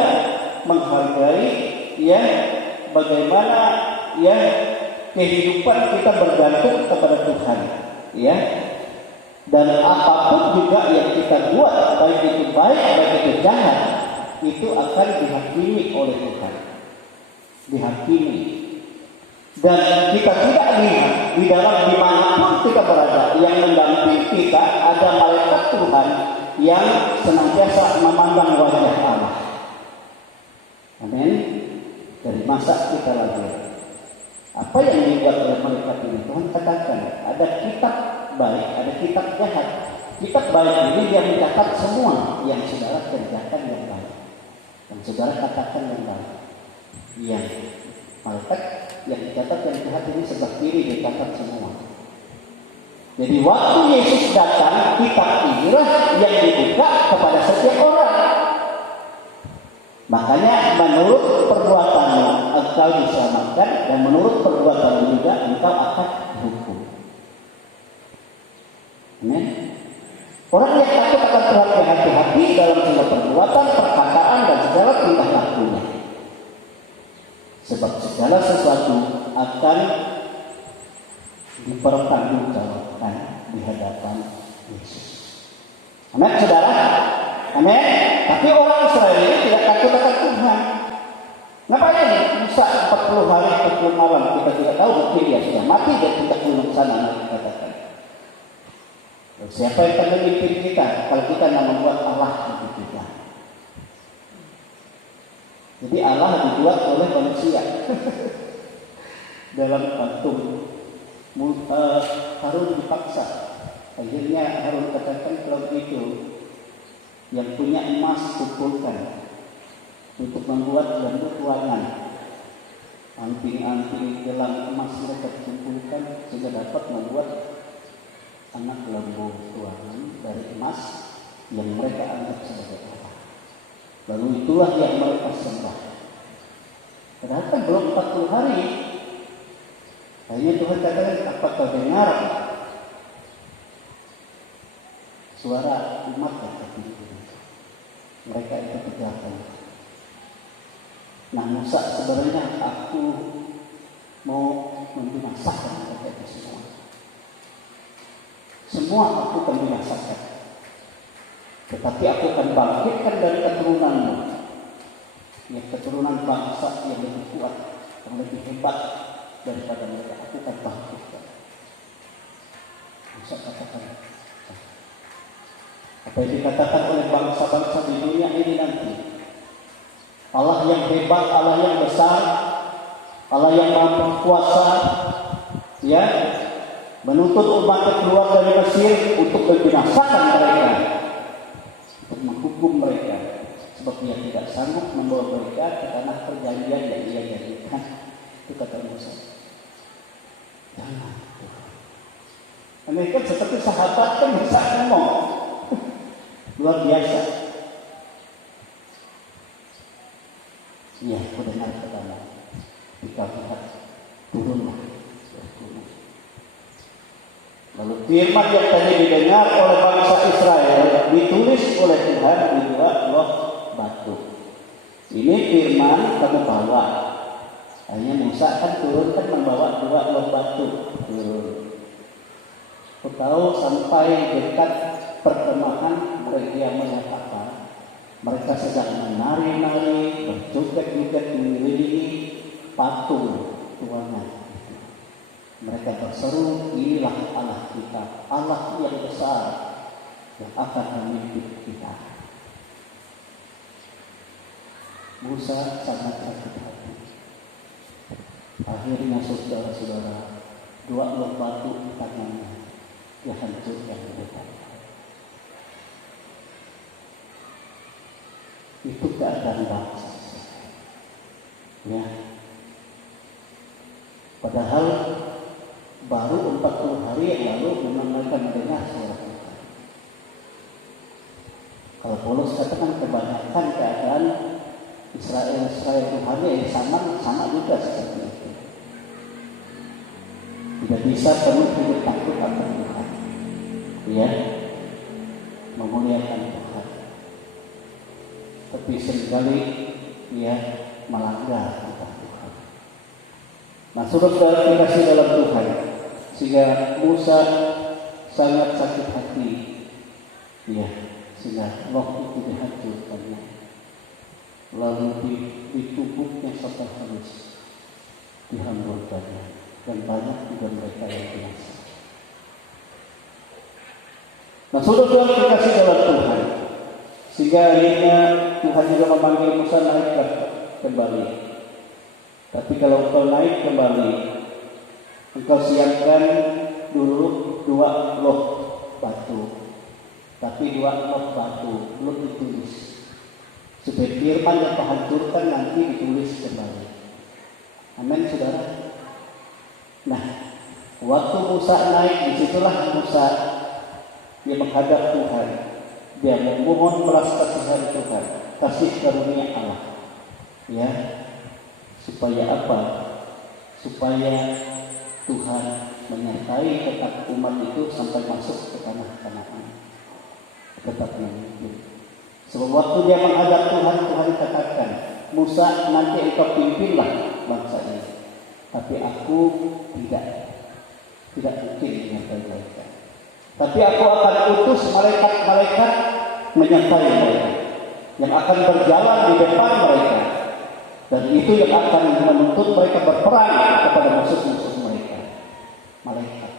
menghargai, ya, bagaimana, ya, kehidupan kita bergantung kepada Tuhan, ya. Dan apapun juga yang kita buat, baik itu baik, baik itu jahat, itu akan dihakimi oleh Tuhan. Dihakimi. Dan kita tidak lihat di dalam dimanapun kita berada yang mendampingi kita ada malaikat Tuhan yang senantiasa memandang wajah Allah. Amin. Dari masa kita lahir, apa yang dibuat oleh malaikat ini? Tuhan katakan ada kitab baik, ada kitab jahat. Kitab baik ini dia mencatat semua yang saudara kerjakan yang baik, yang saudara katakan yang baik. Yang malaikat yang dicatat yang jahat ini sebelah kiri dicatat semua. Jadi waktu Yesus datang, kitab inilah yang dibuka kepada setiap orang. Makanya menurut perbuatanmu engkau diselamatkan, dan menurut perbuatanmu juga engkau akan dihukum. Amin. Orang yang takut akan Tuhan berhati-hati dalam segala perbuatan, perkataan, dan segala tingkah lakunya. Sebab segala sesuatu akan dipertanggungjawabkan di hadapan Yesus. Amin, saudara. Amin. Tapi orang Israel ini tidak takut akan Tuhan. Ngapain Musa 40 hari 40 malam? Kita tidak tahu, mungkin dia sudah mati dan tidak pulang sana, dikatakan. Siapa yang akan memimpin kita kalau kita tidak membuat Allah untuk kita? Jadi Allah dibuat oleh manusia dalam patung. Harun dipaksa. Akhirnya Harun katakan, kalau begitu yang punya emas kumpulkan untuk membuat lembu ruangan. Anting-anting gelang emas mereka kumpulkan sehingga dapat membuat anak lembu ruangan dari emas yang mereka anggap sebagai Allah. Lalu itulah yang mereka sembah. Padahal kan belum 40 hari. Akhirnya Tuhan katakan, apakah dengar suara umat yang tertidur? Mereka itu kejapan. Nah, Musa, sebenarnya aku mau membinasakan mereka itu semua. Semua aku akan binasakan. Tetapi aku akan bangkitkan dari keturunanmu, ya, keturunan bangsa yang lebih kuat, yang lebih hebat daripada mereka. Aku akan bangkitkan. Musa katakan, apa yang dikatakan oleh bangsa-bangsa di dunia ini nanti, Allah yang hebat, Allah yang besar, Allah yang maha kuasa, ya, menuntut umatnya keluar dari Mesir untuk membinasakan mereka, untuk menghukum mereka, sebab dia tidak sanggup membawa mereka ke tanah perjanjian yang ia janjikan. Itu kata Musa. Jangan. Mereka seperti sahabat kan bisa ngomong. Luar biasa. Iya, aku dengar katamu. Jika lihat, turunlah. Lalu firman yang tadi didengar oleh bangsa Israel ditulis oleh Tuhan di dua loh batu. Ini firman kamu bawa. Hanya Musa kan turun kan membawa dua loh batu. Aku tahu sampai dekat perkemahan mereka menyatakan mereka sedang menari-nari, berjoget-joget mengelilingi patung tuannya. Mereka berseru, inilah Allah kita, Allah yang besar yang akan memimpin kita. Musa sangat sakit hati. Akhirnya saudara-saudara, dua loh batu di tangannya dihancurkan di depan. Itu keadaan bangsa. Ya. Padahal baru 40 hari yang lalu memang mereka mendengar suara Tuhan. Kalau Paulus katakan kebanyakan keadaan Israel Tuhan yang sama juga seperti itu. Tidak bisa penuh hidup takut akan Tuhan. Ya, memuliakan Tuhan. Tapi seringkali ya melanggar Tuhan. Nah, saudara dikasih dalam Tuhan, sehingga Musa sangat sakit hati, ya, sehingga roh itu dihancurkannya. Lalu di tubuhnya sampai habis dihamburkannya, dan banyak juga mereka yang binasa. Nah, saudara dikasih dalam Tuhan, sehingga akhirnya Tuhan juga memanggil Musa naiklah kembali. Tapi kalau engkau naik kembali, engkau siapkan dulu dua loh batu. Tapi dua loh batu belum ditulis. Supaya firman yang menghancurkan nanti ditulis kembali. Amin, saudara. Nah, waktu Musa naik, disitulah Musa dia menghadap Tuhan. Dia memohon belas kasihan Tuhan, kasih karunia Allah. Ya. Supaya apa? Supaya Tuhan menyertai tetap umat itu sampai masuk ke tanah Kanaan. Tetap memimpin. Sebab waktu dia menghadap Tuhan, Tuhan katakan, Musa, nanti engkau pimpinlah bangsa ini. Tapi aku tidak mungkin menyertai mereka. Tapi aku akan utus malaikat-malaikat menyertai mereka, yang akan berjalan di depan mereka. Dan itu yang akan menuntut mereka berperang kepada musuh-musuh mereka. Malaikat.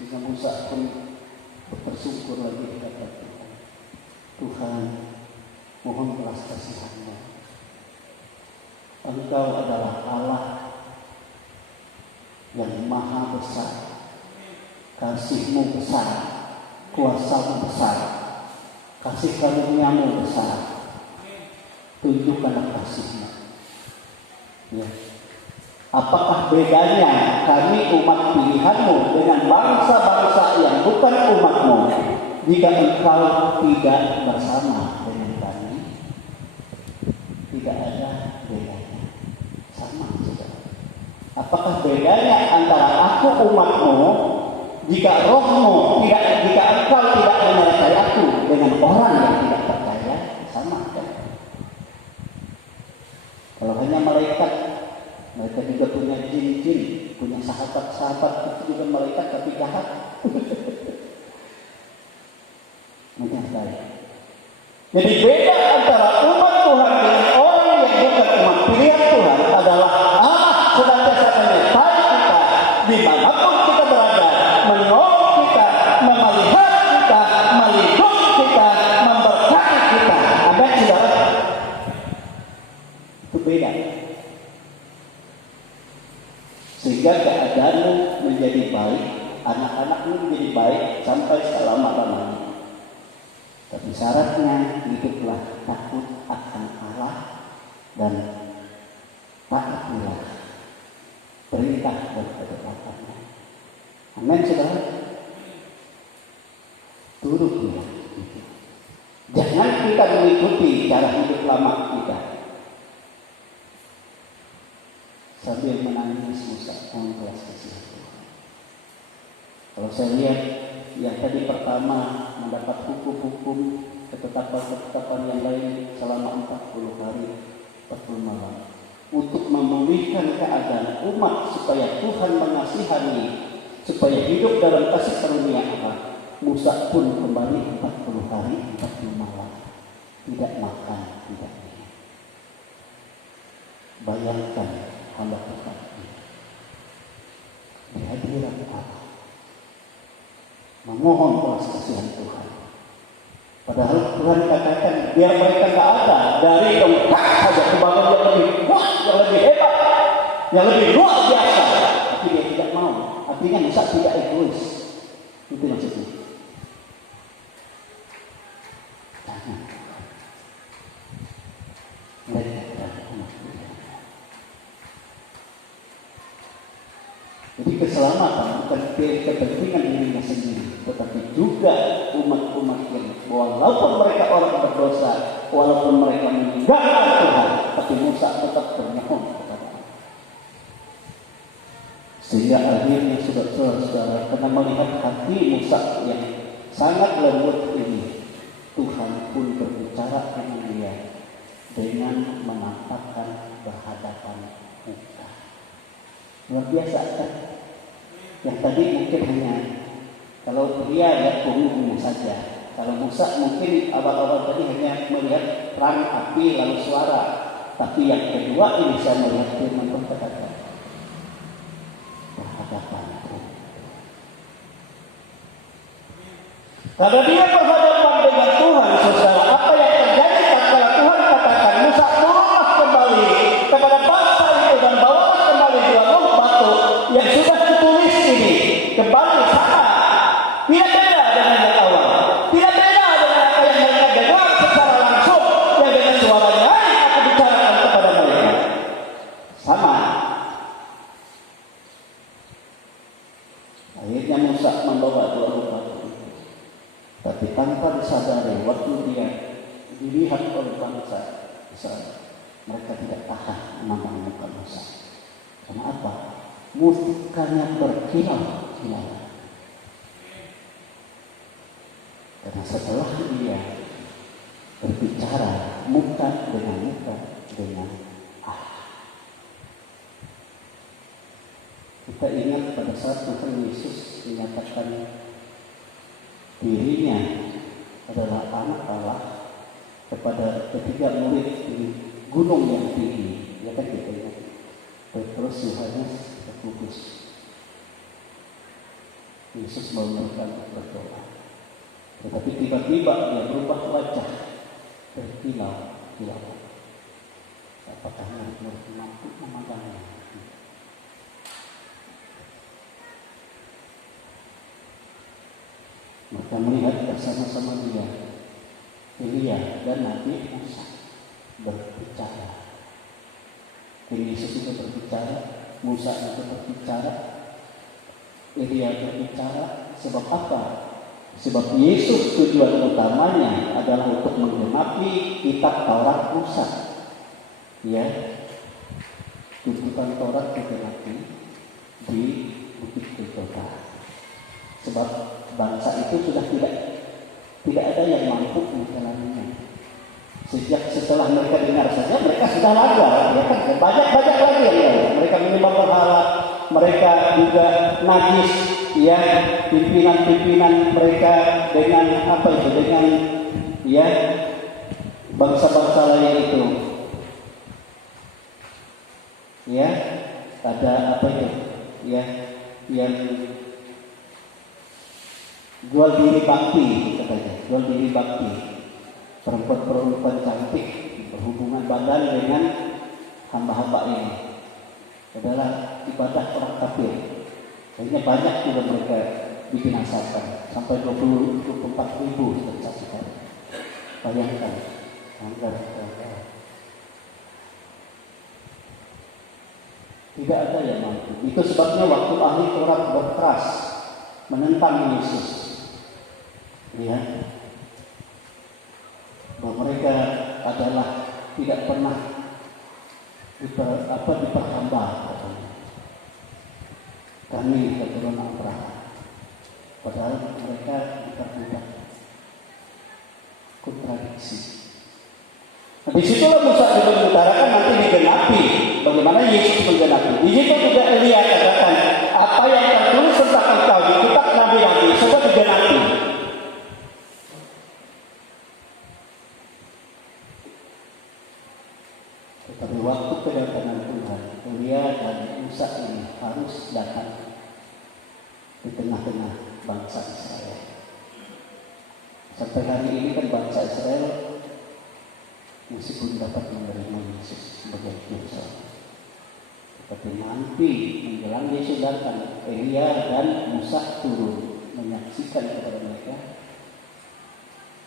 Sehingga Musa pun bersyukur lagi kepada Tuhan. Tuhan, mohon belas kasihan-Mu. Engkau adalah Allah yang maha besar. Kasih-Mu besar, kuasa-Mu besar, kasih karunia-Mu besar. Tunjukkanlah kasih-Mu. Ya. Apakah bedanya kami umat pilihan-Mu dengan bangsa-bangsa yang bukan umat-Mu jika Engkau tidak bersama dengan kami? Tidak ada bedanya. Sama saja. Apakah bedanya antara aku umat-Mu jika roh-Mu jika Engkau tidak menyertai aku dengan orang yang tidak percaya? Sama kan? Kalau hanya malaikat, mereka juga punya jin-jin, punya sahabat-sahabat, itu juga malaikat tapi jahat. Menyertai. Jadi beda antara umat Tuhan dengan orang yang bukan umat pilihan Tuhan adalah Allah senantiasa menyertai kita dimanapun kita berada, menolong kita, memelihara kita, melindungi kita, memberkati kita. Amin, saudara. Itu beda. Sehingga keadaanmu menjadi baik, anak-anakmu menjadi baik sampai selama-lamanya. Tapi syaratnya hiduplah takut akan Allah dan taatilah perintah dan ketetapannya. Amin, saudara. Turutilah itu. Jangan kita mengikuti cara hidup lama kita sambil menangis Musa membelas kasihan Tuhan. Kalau saya lihat yang tadi pertama mendapat hukum-hukum ketetapan-ketetapan yang lain selama 40 hari 40 malam untuk memulihkan keadaan umat supaya Tuhan mengasihani, supaya hidup dalam kasih karunia Allah. Musa pun kembali 40 hari 40 malam tidak makan, tidak minum. Bayangkan hamba Tuhan di hadirat Allah memohon belas kasihan Tuhan. Padahal Tuhan katakan biar mereka tak ada dari tongkat saja kebanggaan yang lebih kuat, yang lebih hebat, yang lebih luar biasa. Tapi dia tidak mau. Artinya Musa tidak egois. Itu maksudnya. Jangan. Mereka adalah umat Tuhan. Jadi keselamatan bukan kepentingan dirinya sendiri, tetapi juga umat-umat yang walaupun mereka orang berdosa, walaupun mereka meninggalkan Tuhan, tapi Musa tetap bermohon kepada Allah. Sehingga akhirnya saudara-saudara karena melihat hati Musa yang sangat lembut ini, Tuhan pun berbicara dengan dia dengan menampakkan berhadapan muka. Luar biasa kan? Yang tadi mungkin hanya kalau dia lihat bumi saja. Kalau Musa mungkin awal-awal tadi hanya melihat perang api lalu suara. Tapi yang kedua ini saya melihat firman Tuhan katakan berhadapan. Kalau dia berhadapan dengan Tuhan, saudara, apa yang terjadi kalau Tuhan katakan Musa turunlah kembali kepada bangsa itu dan bawalah kembali 2 buah batu yang sudah ditulis ini kembali sama, tidak beda dengan yang awal, tidak beda dengan apa yang mereka dengar secara langsung yang dengan suaranya aku bicarakan kepada mereka sama. Akhirnya Musa membawa 2 buah batu itu, tapi tanpa disadari waktu dia dilihat oleh bangsa Israel, mereka tidak tahan memandang muka Musa. Karena apa? Mukanya berkilau-kilau. Karena setelah dia berbicara muka dengan Allah. Kita ingat pada saat Tuhan Yesus menyatakan dirinya adalah anak Allah kepada ketiga murid di gunung yang tinggi, ya kan kita ingat Petrus, Yohanes, Yakobus. Yesus memurnikan untuk berdoa. Tetapi tiba-tiba dia berubah wajah berkilau-kilau. Apakah murid-murid mampu memandangnya? Mereka melihat bersama-sama dia, Elia dan Nabi Musa berbicara. Yesus itu berbicara, Musa itu berbicara, Elia berbicara. Sebab apa? Sebab Yesus tujuan utamanya adalah untuk menggenapi kitab Taurat Musa. Ya, tuntutan Taurat digenapi di Bukit Golgota. Sebab bangsa itu sudah tidak ada yang mampu menjalaninya. Setelah mereka dengar saja, mereka sudah lagar, ya kan? Banyak lagi yang lain. Mereka menyembah berhala, mereka juga najis, ya, pimpinan mereka dengan dengan ya bangsa-bangsa lain itu, ya, ada ya, yang jual diri bakti, katanya, jual diri bakti. Perempuan-perempuan cantik berhubungan badan dengan hamba-hamba ini adalah ibadah orang kafir. Akhirnya banyak juga mereka dibinasakan, sampai 24.000 tercatat. Bayangkan, tidak ada yang mampu. Itu sebabnya waktu ahli Taurat berkeras menentang Yesus, ya, bahwa mereka adalah tidak pernah diperhamba, katanya. Kami keturunan Abraham, padahal mereka diperbudak. Kontradiksi. Nah, disitulah Musa juga mengutarakan nanti digenapi. Bagaimana Yesus menggenapi? Di situ juga Elia katakan, apa yang tertulis tentang engkau di kitab nabi-nabi sudah digenapi. Tetapi waktu kedatangan Tuhan, Elia dan Musa ini harus datang di tengah-tengah bangsa Israel. Sampai hari ini kan bangsa Israel masih belum dapat menerima Yesus sebagai Tuhan. Tetapi nanti menjelang Yesus datang, Elia dan Musa turun menyaksikan kepada mereka,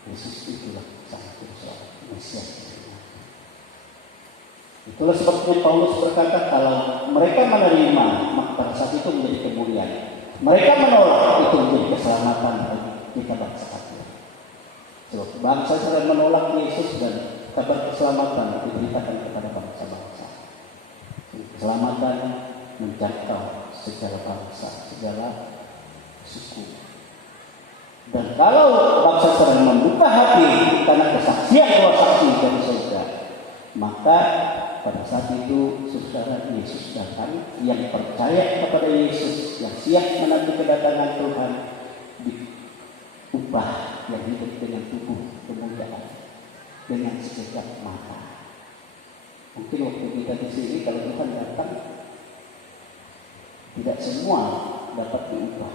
Yesus itulah sang Tuhan, Mesias. Itulah sebabnya Paulus berkata, kalau mereka menerima, maka pada saat itu menjadi kemuliaan. Mereka menolak, itu menjadi keselamatan bagi kita bangsa kafir. Sebab bangsa Israel menolak Yesus dan kabar keselamatan diberitakan kepada bangsa-bangsa. Keselamatan menjangkau segala bangsa, segala suku. Dan kalau bangsa Israel membuka hati karena kesaksian dua saksi dari surga, maka pada saat itu saudara Yesus datang, yang percaya kepada Yesus, yang siap menanti kedatangan Tuhan, diubah yang hidup dengan tubuh kemuliaan, dengan sekejap mata. Mungkin waktu kita di sini kalau Tuhan datang, tidak semua dapat diubah.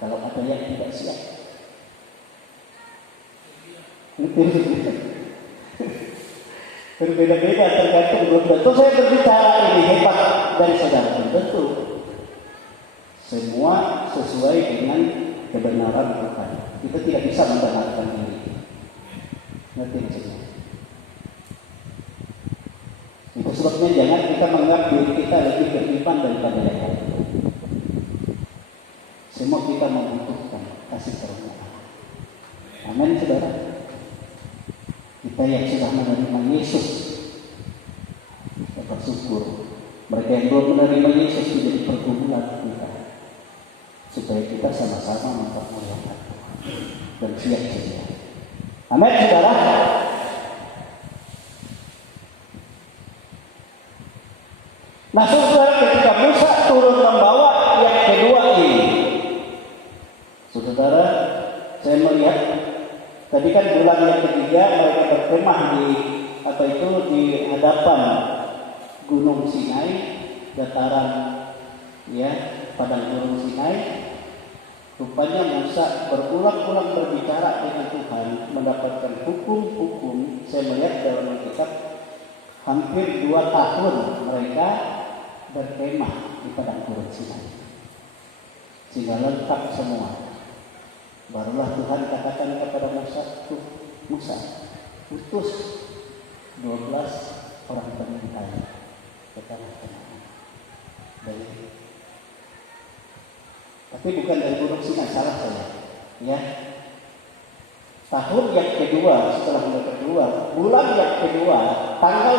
Kalau ada yang tidak siap, berbeda-beda tergantung. Belum tentu saya berbicara ini hebat dari saudara, belum tentu. Semua sesuai dengan kebenaran Tuhan. Kita tidak bisa membenarkan diri. Ngerti maksudnya? Itu sebabnya jangan kita menganggap diri kita lebih beriman daripada yang lain. Semua kita membutuhkan kasih karunia. Amin, saudara. Kita yang sudah menerima Yesus, kita bersyukur. Mereka yang belum menerima Yesus menjadi pergumulan kita, supaya kita sama-sama mempermuliakan Tuhan dan siap sedia. Amin, saudara. Nah, saudara, ketika Musa turun membawa yang kedua ini, saudara, saya melihat tadi kan bulan yang ketiga mereka berkemah di hadapan Gunung Sinai, dataran, ya, padang Gunung Sinai. Rupanya Musa berulang-ulang berbicara dengan Tuhan, mendapatkan hukum-hukum. Saya melihat dalam Alkitab hampir 2 tahun mereka berkemah di padang gurun Sinai, sehingga lengkap semua. Barulah Tuhan katakan kepada Musa, Musa, utus 12 orang pengintai ke tanah Kanaan. Tapi bukan dari Gunung Sinai, salah saya. Ya. Tahun yang kedua, setelah yang kedua, bulan yang kedua, tanggal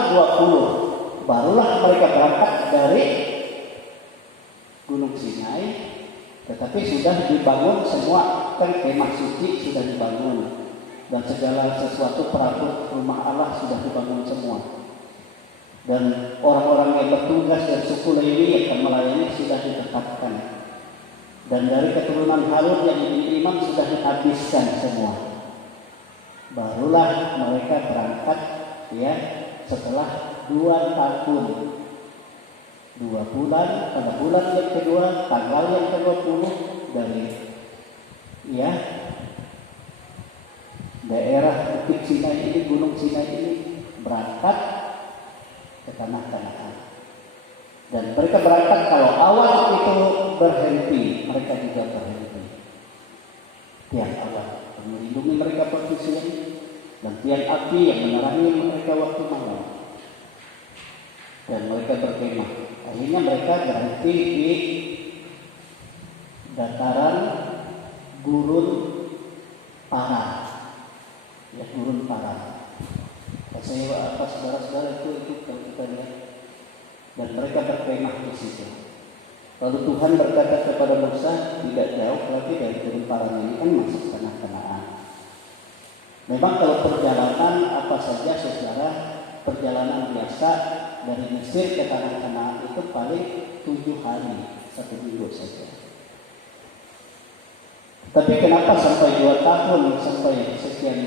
20, barulah mereka berangkat dari Gunung Sinai. Tetapi sudah dibangun semua, kan kemah suci sudah dibangun, dan segala sesuatu perabot rumah Allah sudah dibangun semua. Dan orang-orang yang bertugas dari suku Lewi yang akan melayani sudah ditetapkan. Dan dari keturunan Harun yang imam sudah dihabiskan semua. Barulah mereka berangkat ya setelah 2 tahun. 2 bulan, pada bulan yang kedua, tanggal yang ke-20 dari ya daerah Bukit Sinai ini, Gunung Sinai ini berangkat ke tanah Kanaan. Dan mereka berangkat, kalau awan itu berhenti, mereka juga berhenti. Tiang awan melindungi mereka waktu siang, dan tiang api yang menerangi mereka waktu malam. Dan mereka berkemah. Akhirnya mereka berhenti di dataran Gurun Paran. Ya, Gurun Paran. Saya apa saudara-saudara itu kalau kita lihat. Dan mereka berkemah di situ. Lalu Tuhan berkata kepada Musa, tidak jauh lagi dari Gurun Paran ini kan masuk tanah Kanaan. Memang kalau perjalanan apa saja secara perjalanan biasa dari Mesir ke tanah Kanaan itu paling 7 hari, 1 minggu saja. Tapi kenapa sampai 2 tahun, sampai sekian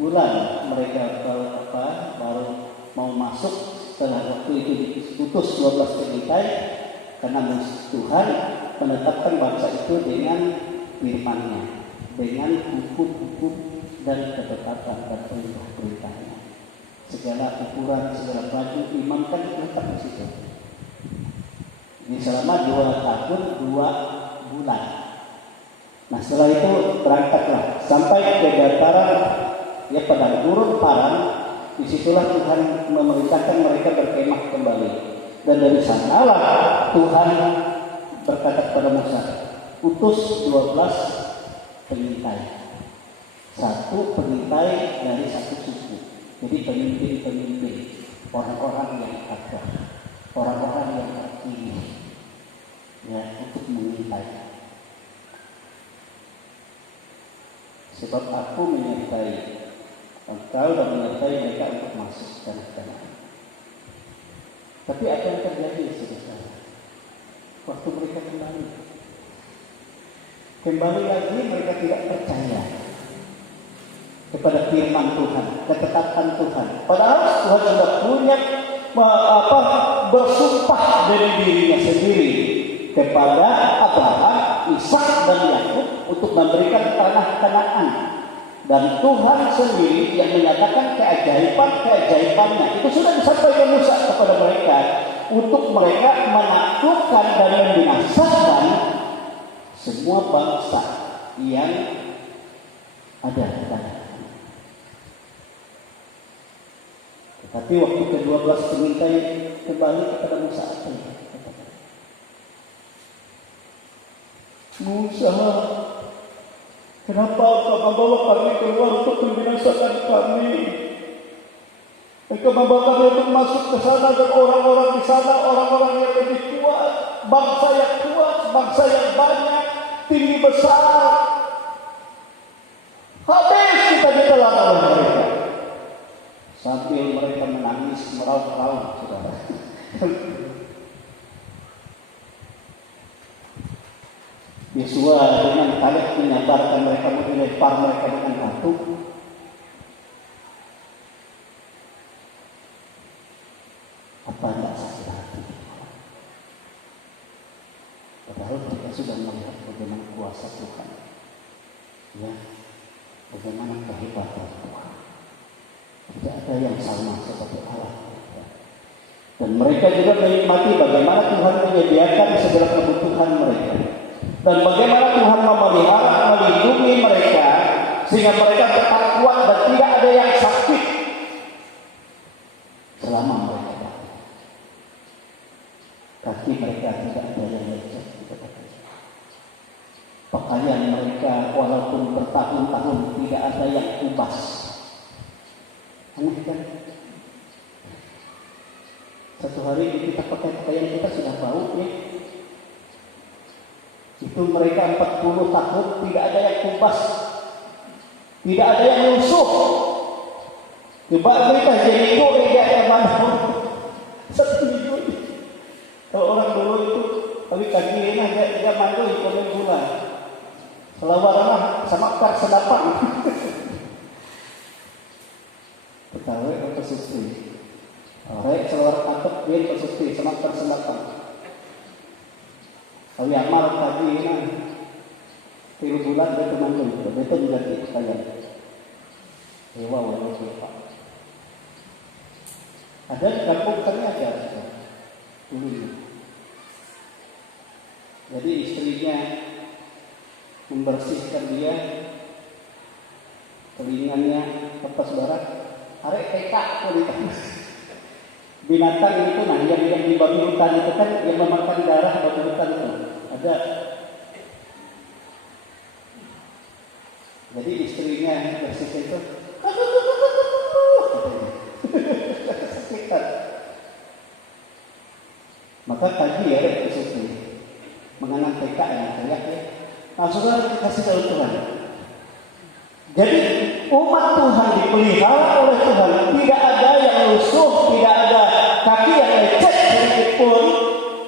bulan mereka baru mau masuk? Setelah waktu itu diutus 12 pengintai, karena Tuhan menetapkan bangsa itu dengan firman-Nya, dengan hukum-hukum dan ketetapan dan perintah-perintahnya. Segala ukuran, segala baju imam kan letak di situ. Ini selama 2 tahun 2 bulan. Nah setelah itu berangkatlah sampai ke dataran ya padang gurun Paran. Disitulah Tuhan memerintahkan mereka berkemah kembali. Dan dari sanalah Tuhan berkata kepada Musa, utus 12 pengintai. 1 pengintai dari 1 suku. Jadi pemimpin-pemimpin, orang-orang yang ada, orang-orang yang terpilih, ya untuk mengintai. Sebab aku menyertai engkau dan menyertai mereka untuk masuk ke tanah Kanaan. Tapi apa yang terjadi saudara? Waktu mereka kembali lagi mereka tidak percaya kepada firman Tuhan, ketetapan Tuhan. Padahal Tuhan sudah punya bersumpah dari dirinya sendiri kepada Abraham, Ishak dan Yakub untuk memberikan tanah Kanaan. Dan Tuhan sendiri yang menyatakan keajaiban-keajaibannya itu sudah disampaikan Musa kepada mereka untuk mereka menaklukkan dan membinasakan semua bangsa yang ada di tanah. Tetapi waktu ke-12 pengintai kembali kepada Musa apa ya? Musa, kenapa kau membawa kami keluar untuk membinasakan kami? Engkau membawa kami untuk masuk ke sana dan orang-orang di sana, orang-orang yang lebih kuat, bangsa yang kuat, bangsa yang banyak, tinggi besar. Habis kita ditelan oleh mereka. Sambil mereka menangis, meraung-raung, saudara. Yosua dengan Kaleb menyabarkan mereka, melempar mereka dengan batu. Apa tidak sakit hati? Padahal mereka sudah melihat bagaimana kuasa Tuhan. Ya, bagaimana kehebatan Tuhan. Tidak ada yang sama seperti Allah. Dan mereka juga menikmati bagaimana Tuhan menyediakan segala kebutuhan mereka. Dan bagaimana Tuhan memelihara, melindungi mereka sehingga mereka tetap kuat dan tidak ada yang sakit selama mereka datang. Kaki mereka tidak ada yang lecet. Pakaian mereka walaupun bertahun-tahun tidak ada yang kubas. Aneh kan? Satu hari kita pakai pakaian kita sudah bau ya. Itu mereka 40 tahun tidak ada yang kubas, tidak ada yang lusuh. Coba kita jadi itu ada mana? Satu minggu. Kalau orang dulu itu, tapi kaki ini dia mandu ikut gula. Selawar mah sama kar sedapan. Ketahui apa susu? Rek selawar kantuk dia susu sama kar sedapan. Kalau yang malam tadi ini, 3 bulan dia teman itu, dia itu juga tidak kaya. Ewa walau siapa. Ada di kampung kami ada dulu. Jadi istrinya membersihkan dia, telinganya lepas barat, arek tekak kulit. Binatang itu nah yang di babi hutan itu kan yang memakan darah babi hutan itu ada. Jadi istrinya bersihkan itu sakitan. Maka tadi ya itu mengenang TK yang teriak ya. Nah saudara dikasih tahu Tuhan. Jadi umat Tuhan dipelihara oleh Tuhan, tidak ada yang lusuh, tidak ada kaki yang lecet sedikit pun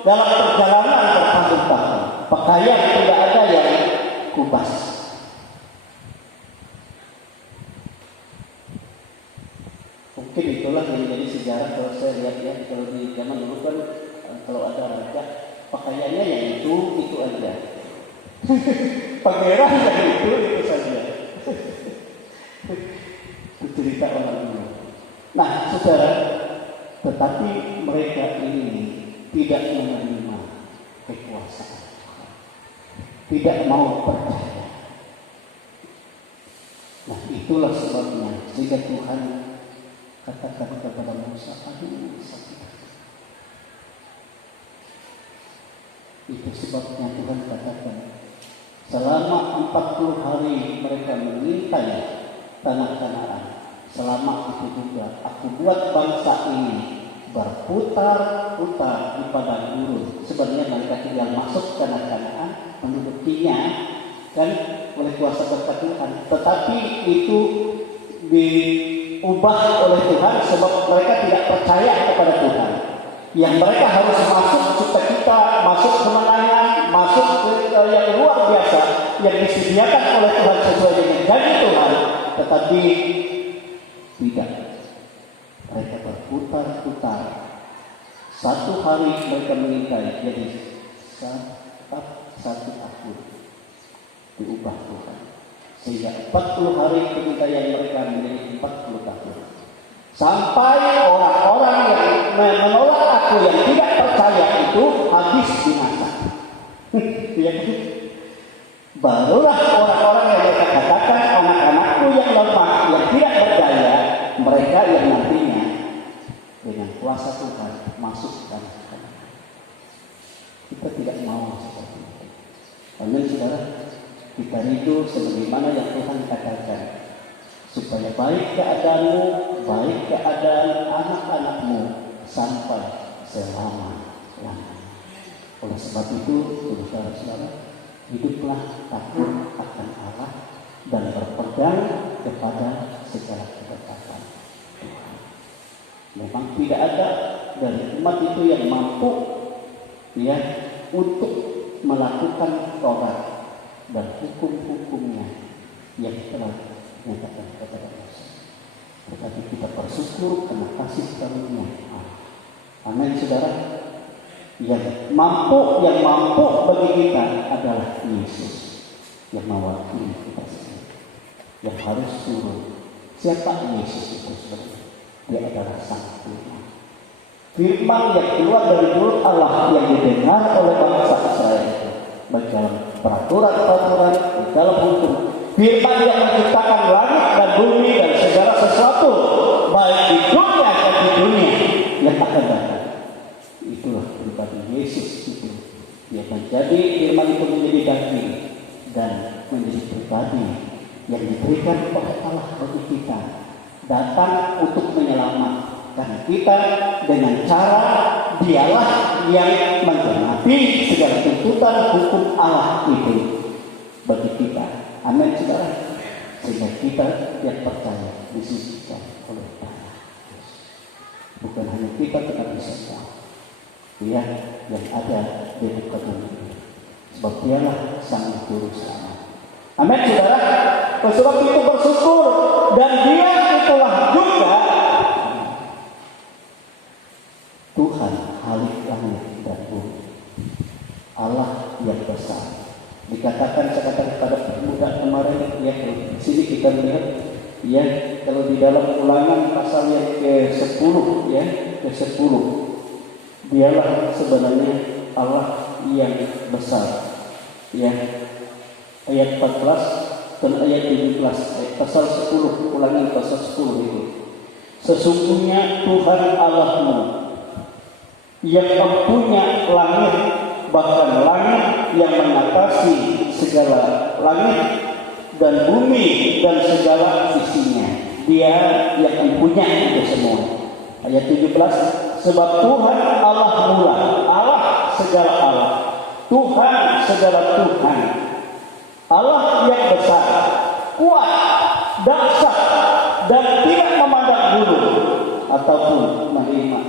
dalam perjalanan bertahun-tahun. Pakaian tidak ada yang kubas. Mungkin itulah yang menjadi sejarah kalau saya lihat ya, kalau di zaman dulu kan kalau ada raja pakaiannya yang itu aja. Pangeran yang itu saja. Itu cerita orang dulu. Nah, saudara, tetapi mereka ini tidak menerima kekuasaan, tidak mau percaya. Nah, itulah sebabnya sehingga Tuhan katakan kepada Musa, aduh sakit. Itu sebabnya Tuhan katakan, selama 40 hari mereka mengintai tanah Kanaan, selama itu juga aku buat bangsa ini berputar-putar di padang gurun. Sebenarnya mereka tinggal masuk tanah Kanaan, mendudukinya kan oleh kuasa berkat Tuhan. Tetapi itu diubah oleh Tuhan sebab mereka tidak percaya kepada Tuhan. Yang mereka harus masuk sukacita, masuk kemenangan, masuk ke yang luar biasa yang disediakan oleh Tuhan sesuai dengan janji Tuhan, tetapi tidak. Mereka berputar-putar. Satu hari mereka mengintai, jadi satu tahun diubah Tuhan. Sehingga 40 hari pengintaian mereka menjadi 40 tahun. Sampai orang-orang yang menolak aku yang tidak percaya itu habis binasa. Barulah orang-orang yang mereka katakan anak-anakku yang lemah, yang tidak berdaya, mereka yang nantinya dengan kuasa Tuhan masuk ke tanah Kanaan. Kita tidak mau seperti itu. Amin, saudara. Kita rindu sebagaimana yang Tuhan katakan, supaya baik keadaanmu, baik keadaan anak-anakmu sampai selama-lamanya. Oleh sebab itu, saudara-saudara, hiduplah takut akan Allah dan berpegang kepada segala ketetapan Tuhan. Memang tidak ada dari umat itu yang mampu ya untuk melakukan Taurat dan hukum-hukumnya yang telah dinyatakan kepada Musa. Tetapi kita bersyukur karena kasih karunia Allah. Amin, saudara. Yang mampu bagi kita adalah Yesus. yang mewakili kita semua, yang harus turun. Siapa Yesus itu sebenarnya? Dia adalah Sang Firman. Firman yang keluar dari mulut Allah yang didengar oleh bangsa Israel itu, baik dalam peraturan-peraturan, di dalam hukum. Firman yang menciptakan langit dan bumi dan segala sesuatu, baik di dunia dan di dunia yang akan datang. Itulah pribadi Yesus itu. Dia menjadi firman itu menjadi daging dan menjadi pribadi yang diberikan oleh Allah bagi kita, datang untuk menyelamatkan kita dengan cara dialah yang menggenapi segala tuntutan hukum Allah itu bagi kita. Amin, saudara. Sehingga kita yang percaya disucikan oleh darah Yesus. Bukan hanya kita tetapi semua dia yang ada di muka bumi, sebab dialah Sang Juru Selamat. Amin, saudara. Sebab itu bersyukur, dan dia itulah juga Tuhan Khalik langit dan bumi, Allah yang besar. Dikatakan, saya katakan pada pemuda kemarin, ya, di sini kita melihat, ya, kalau di dalam Ulangan pasal yang ke-10, ya, ke-10, dialah sebenarnya Allah yang besar, ya. Ayat 14 dan ayat 17, pasal 10, Ulangan pasal 10 itu. Sesungguhnya Tuhan Allahmu yang mempunyai langit, bahkan langit yang mengatasi segala langit dan bumi dan segala isinya. Dia yang mempunyai itu semua. Ayat 17, sebab Tuhan Allah mula, Allah segala Allah, Tuhan segala Tuhan, Allah yang besar, kuat, dahsyat, dan tidak memandang bulu ataupun menerima.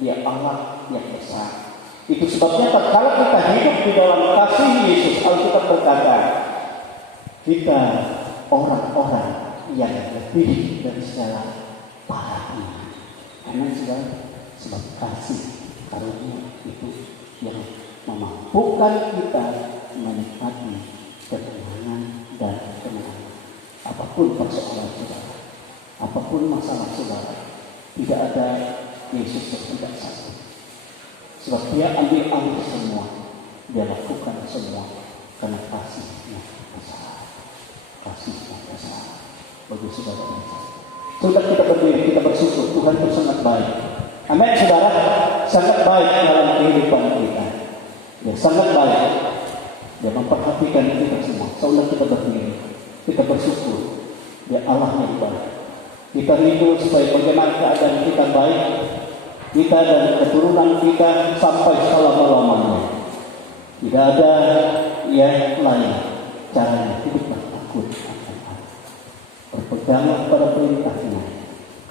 Dia Allah yang besar. Itu sebabnya kalau kita hidup di dalam kasih Yesus, Alkitab berkata, kita orang-orang yang lebih dari segala para iman. Karena sebab kasih karunia itu yang memampukan kita menikmati ketenangan dan kemenangan. Apapun persoalan saudara, apapun masalah saudara, tidak ada Yesus yang tidak sanggup. Sebab dia ambil alih semua, dia lakukan semua karena kasihnya besar, kasihnya besar bagi saudara dan saya. Saudara, kita berdiri, kita bersyukur, Tuhan itu sangat baik. Amin, saudara, sangat baik dalam kehidupan kita. Dia sangat baik. Dia memperhatikan kita semua. Saudara, kita berdiri, kita bersyukur. Dia Allah yang baik. Kita rindu supaya bagaimana keadaan kita baik, kita dan keturunan kita sampai selama-lamanya. Tidak ada yang lain caranya hiduplah takut akan Allah. Berpeganglah pada perintahnya.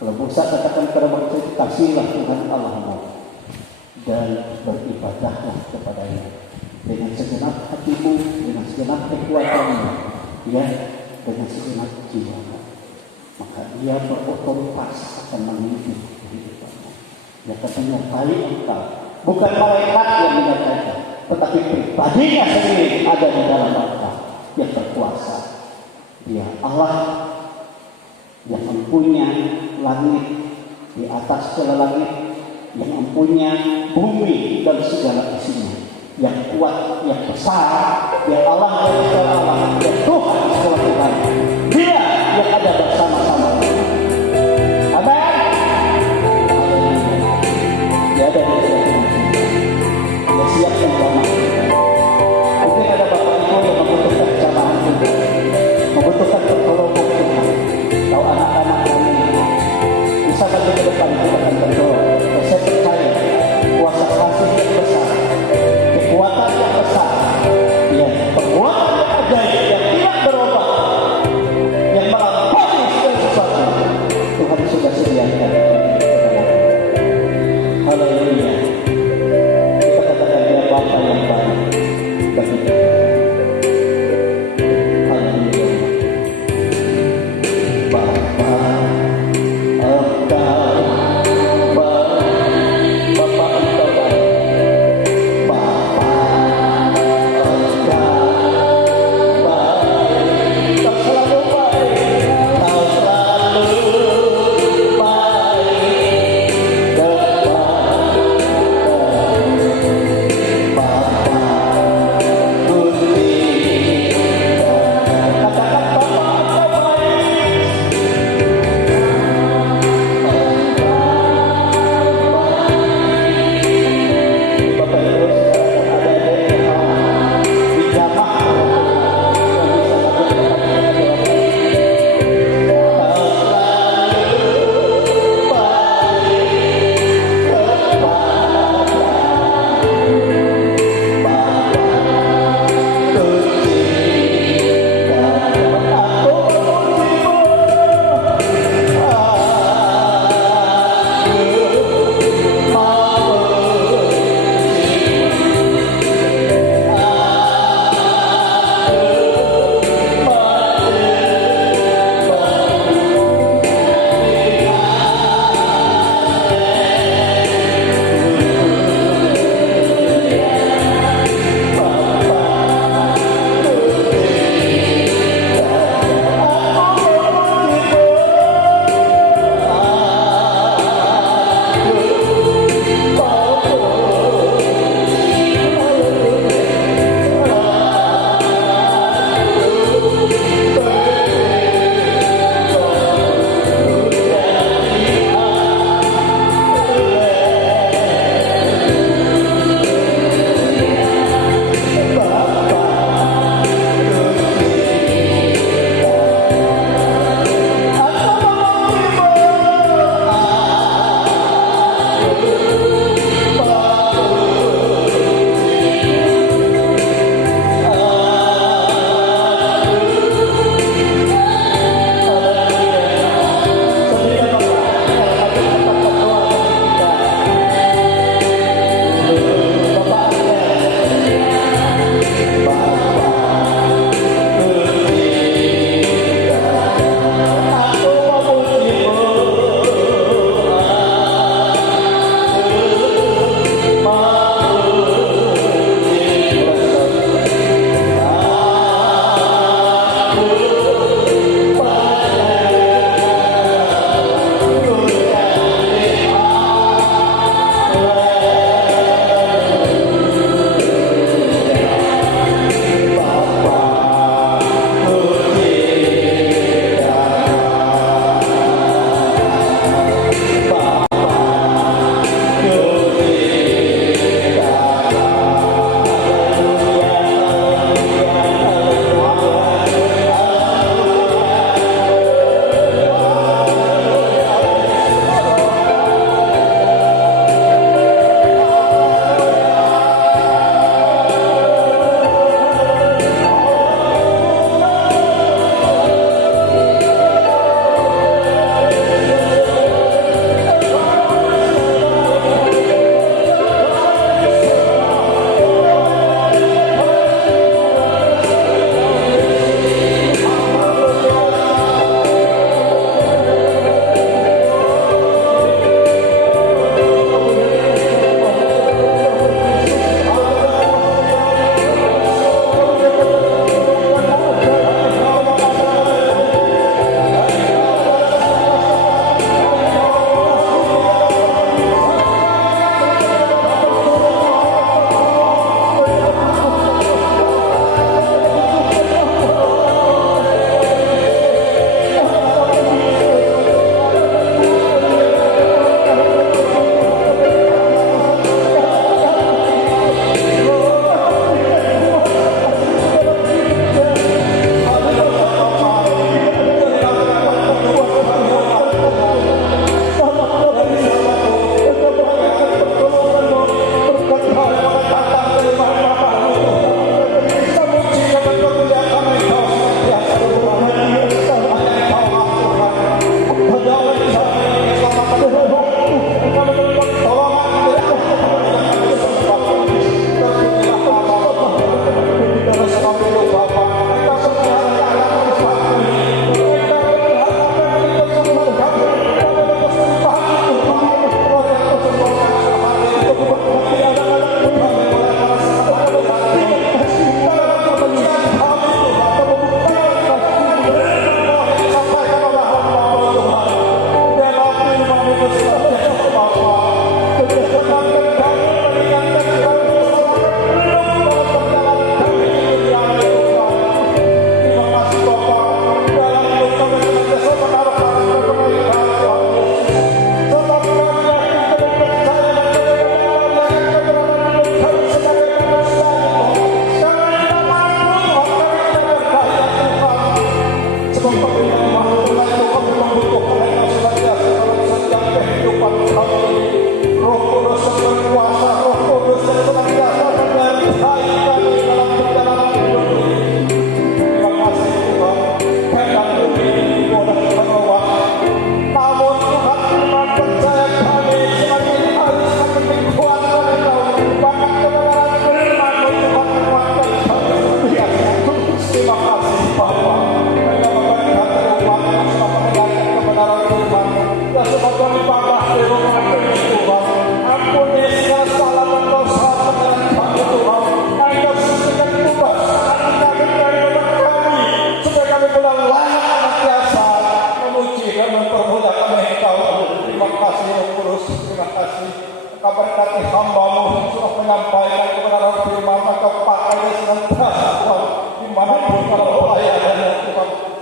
Kalau Musa katakan kepada bangsa itu, kasihlah Tuhan Allahmu dan beribadahlah kepadanya dengan segenap hatimu, dengan segenap kekuatanmu, ya, dengan segenap jiwamu. Maka dia berotoritas akan memimpin kehidupanmu. Dia akan menyertai engkau. Bukan malaikat yang menyertai, tetapi pribadinya sendiri ada di dalam engkau yang berkuasa. Dia Allah yang mempunyai langit di atas segala langit, yang mempunyai bumi dan segala isinya, yang kuat, yang besar, yang Allah yang segala Allah, yang Tuhan segala Tuhan. Dia yang ada bersama-sama. Amin. Dia ada di dalam kita. Dia siap menjamah kita. Mungkin ada Bapak Ibu yang membutuhkan jamahan Tuhan, membutuhkan pertolongan Tuhan. Tahu anak-anak kami bisa bagi ke depan kita akan berdoa. Saya percaya kuasa kasih yang besar, kekuatan yang besar, ya, penguatan yang ajaib yang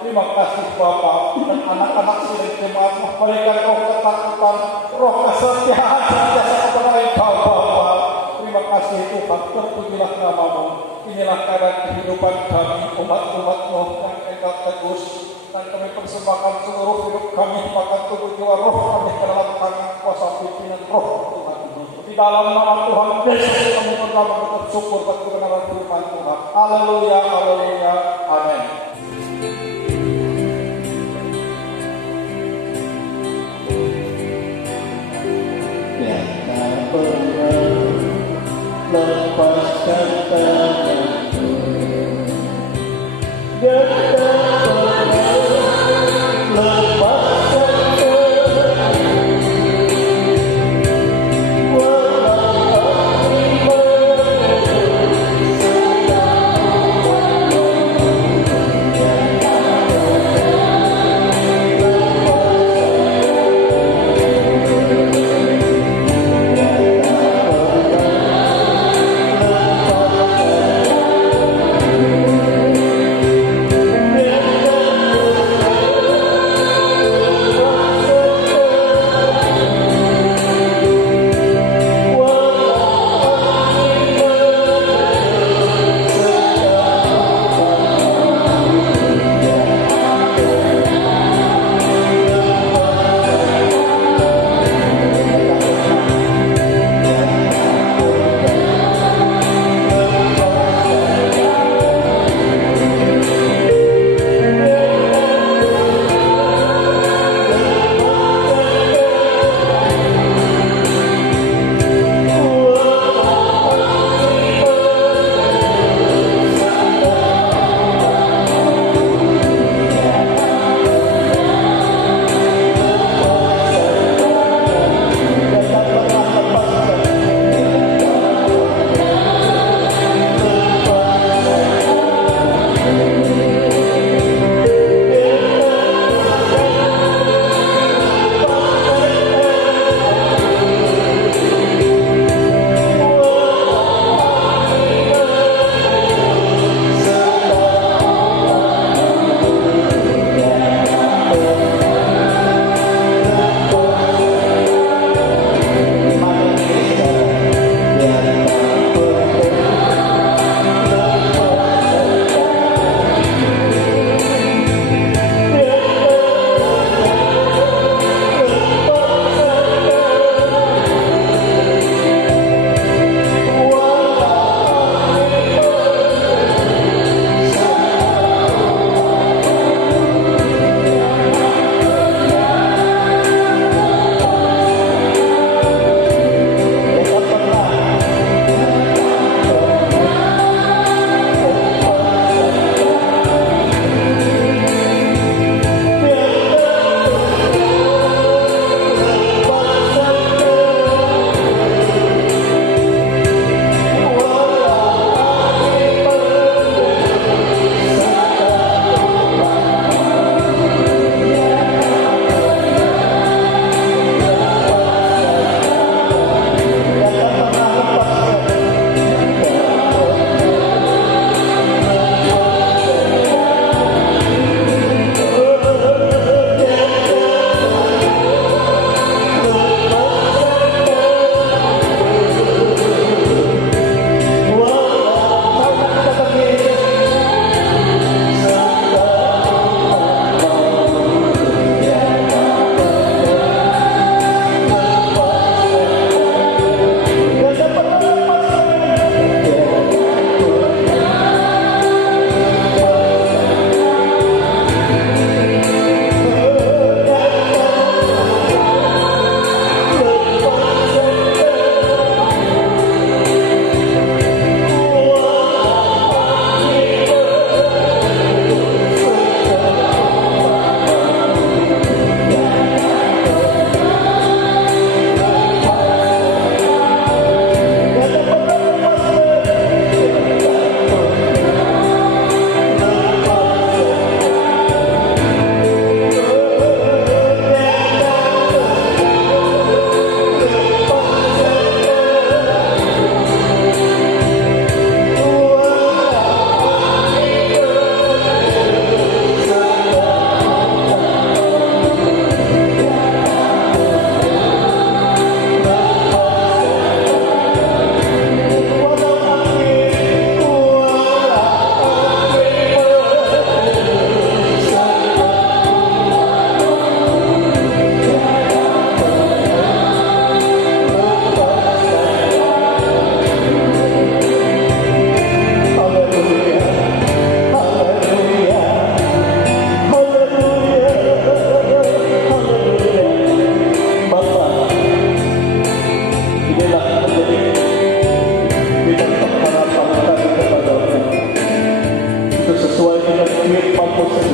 Terima kasih Bapa dan anak-anak sidang jemaat memberikan roh ketakutan, roh kesetiaan senantiasa kepada Engkau Bapa. Terima kasih Tuhan, terpujilah namamu. Inilah keadaan kehidupan kami, umat-umat-Mu yang Engkau tegus. Dan kami persembahkan seluruh hidup kami, bahkan tubuh jiwa roh kami ke dalam tangan kuasa pimpinan roh Tuhan. Di dalam nama Tuhan Yesus kami berdoa mengucap syukur bagi kebenaran firman Tuhan. Haleluya, haleluya, amin. Tak pernah lepaskan tanganku, dan tak pernah lepaskan tanganku.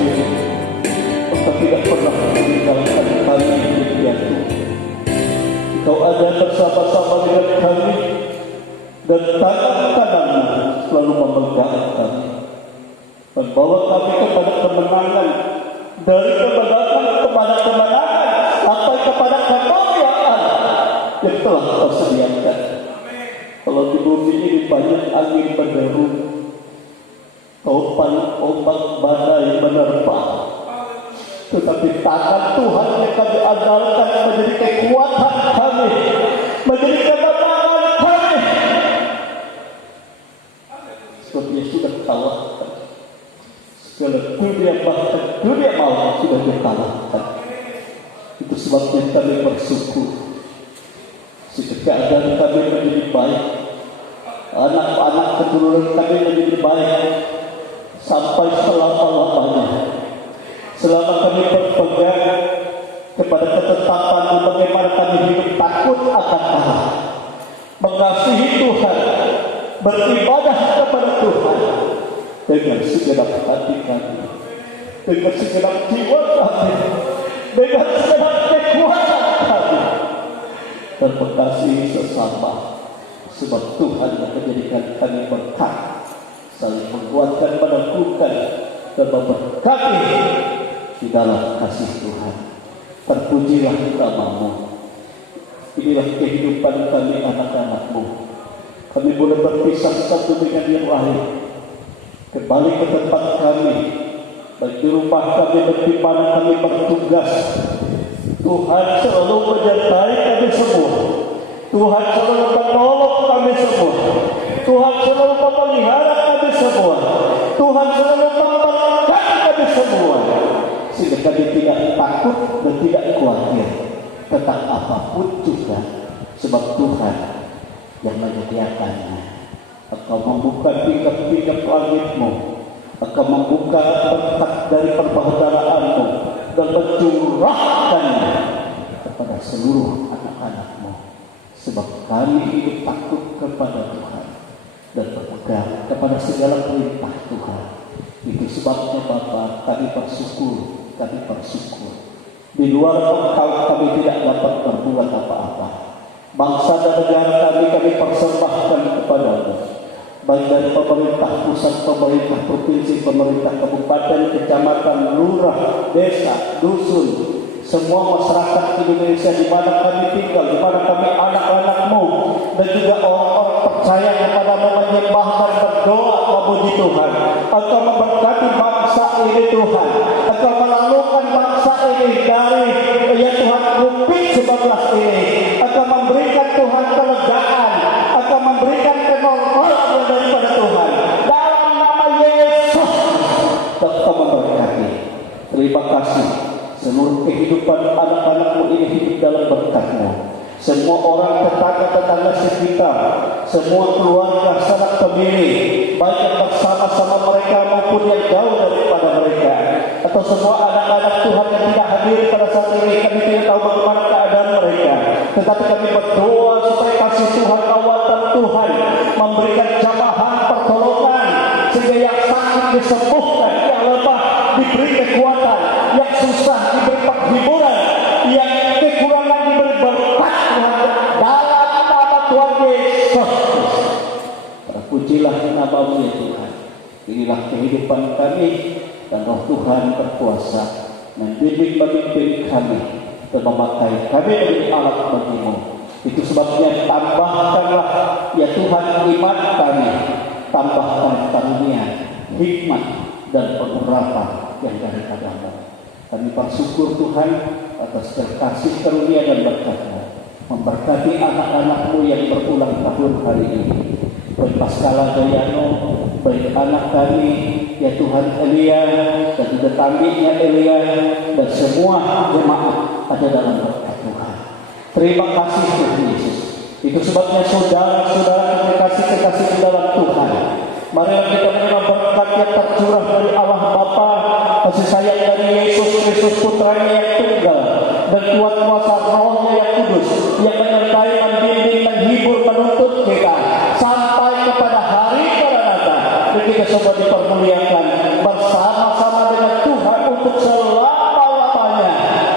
Engkau tidak pernah meninggalkan kami demikian. Engkau ada bersama-sama dengan kami, dan tangan kananmu selalu memegang kami, membawa kami kepada kemenangan, dari kemenangan kepada kemenangan, sampai kepada kemuliaan yang telah Kau sediakan. Kalau di bumi ini banyak angin berderu, topan ombak badai menerpa, tetapi tangan Tuhan yang kami andalkan menjadi kekuatan kami, menjadi kemenangan kami. Sebab Dia sudah kalahkan segala dunia, bahkan dunia maut sudah dikalahkan. Itu sebabnya kami bersyukur. Keadaan kami menjadi baik, anak-anak keturunan kami menjadi baik sampai selama-lamanya. Selama kami berpegang kepada ketetapan bagaimana kami hidup takut akan Allah, mengasihi Tuhan, beribadah kepada Tuhan dengan segenap hati kami, dengan segenap jiwa kami, dengan segenap kekuatan kami, dan mengasihi sesama. Sebab Tuhan yang menjadikan kami berkat, saling menguatkan, meneguhkan, dan memberkati di dalam kasih Tuhan. Terpujilah nama-Mu. Inilah kehidupan kami anak-anak-Mu. Kami boleh berpisah satu dengan yang lain, kembali ke tempat kami, baik di rumah kami dan di mana kami bertugas. Tuhan selalu menyertai kami semua. Tuhan selalu menolong kami semua. Tuhan selalu memelihara kami semua. Tuhan selalu memberkati kami semua, sehingga kami tidak takut dan tidak khawatir tentang apapun juga, sebab Tuhan yang menyediakannya. Engkau membuka pinggap-pinggap langit-Mu, Engkau membuka berkat dari perbahagiaan-Mu dan mencurahkannya kepada seluruh anak-anak-Mu. Sebab kami hidup takut kepada Tuhan dan berpegang kepada segala perintah Tuhan. Itu sebabnya Bapa, kami bersyukur. Di luar Engkau kami tidak dapat berbuat apa-apa. Bangsa dan negara kami persembahkan kepada-Mu, baik dari pemerintah pusat, pemerintah provinsi, pemerintah kabupaten, kecamatan, lurah, desa, dusun, semua masyarakat Indonesia di mana kami tinggal, di mana kami anak-anak-Mu, dan juga orang-orang percaya kepada-Mu, menyembah dan berdoa memuji Tuhan. Engkau memberkati bangsa ini Tuhan. Engkau melalukan bangsa ini dari Tuhan COVID-19 ini. Engkau memberikan Tuhan kelegaan. Engkau memberikan kenormalan daripada Tuhan. Dalam nama Yesus, Engkau memberkati. Terima kasih. Seluruh kehidupan anak-anak-Mu ini hidup dalam berkat-Mu. Semua orang tetangga-tetangga sekitar, semua keluarga sanak pemilih, baik yang bersama-sama mereka maupun yang jauh daripada mereka, atau semua anak-anak Tuhan yang tidak hadir pada saat ini, kami tidak tahu bagaimana keadaan mereka, tetapi kami berdoa supaya kasih Tuhan, kekuatan Tuhan memberikan jamahan pertolongan, sehingga yang sakit disembuhkan, yang lemah diberi kekuatan, yang susah diberi penghiburan, yang kekurangan diberi berkat Tuhan, dalam nama Tuhan Yesus. Terpujilah nama-Mu ya Tuhan. Inilah kehidupan kami, dan Roh Tuhan berkuasa membimbing memimpin kami dan memakai kami menjadi alat bagi-Mu. Itu sebabnya tambahkanlah ya Tuhan iman kami, tambahkan karunia, hikmat dan pengurapan yang daripada-Mu. Kami bersyukur Tuhan atas kasih karunia dan berkat-Mu. Memberkati anak-anak-Mu yang berulang tahun hari ini, baik Paskala Dayano, baik anak kami ya Tuhan Elia dan juga tandingnya Elia, dan semua jemaat ada dalam berkat Tuhan. Terima kasih Tuhan Yesus. Itu sebabnya saudara-saudara kekasih-kekasih di dalam Tuhan, marilah kita menerima berkat yang tercurah dari Allah Bapa, kasih sayang dari Yesus Kristus Putranya yang tunggal, dan kuat kuasa Rohnya yang kudus, yang menyertai, membimbing, menghibur, menuntut kita sampai kepada hari Maranatha, kita semua dipermuliakan bersama-sama dengan Tuhan untuk selama-lamanya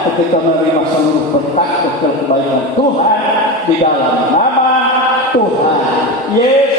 ketika menerima seluruh berkat dan kebaikan Tuhan di dalam nama Tuhan Yesus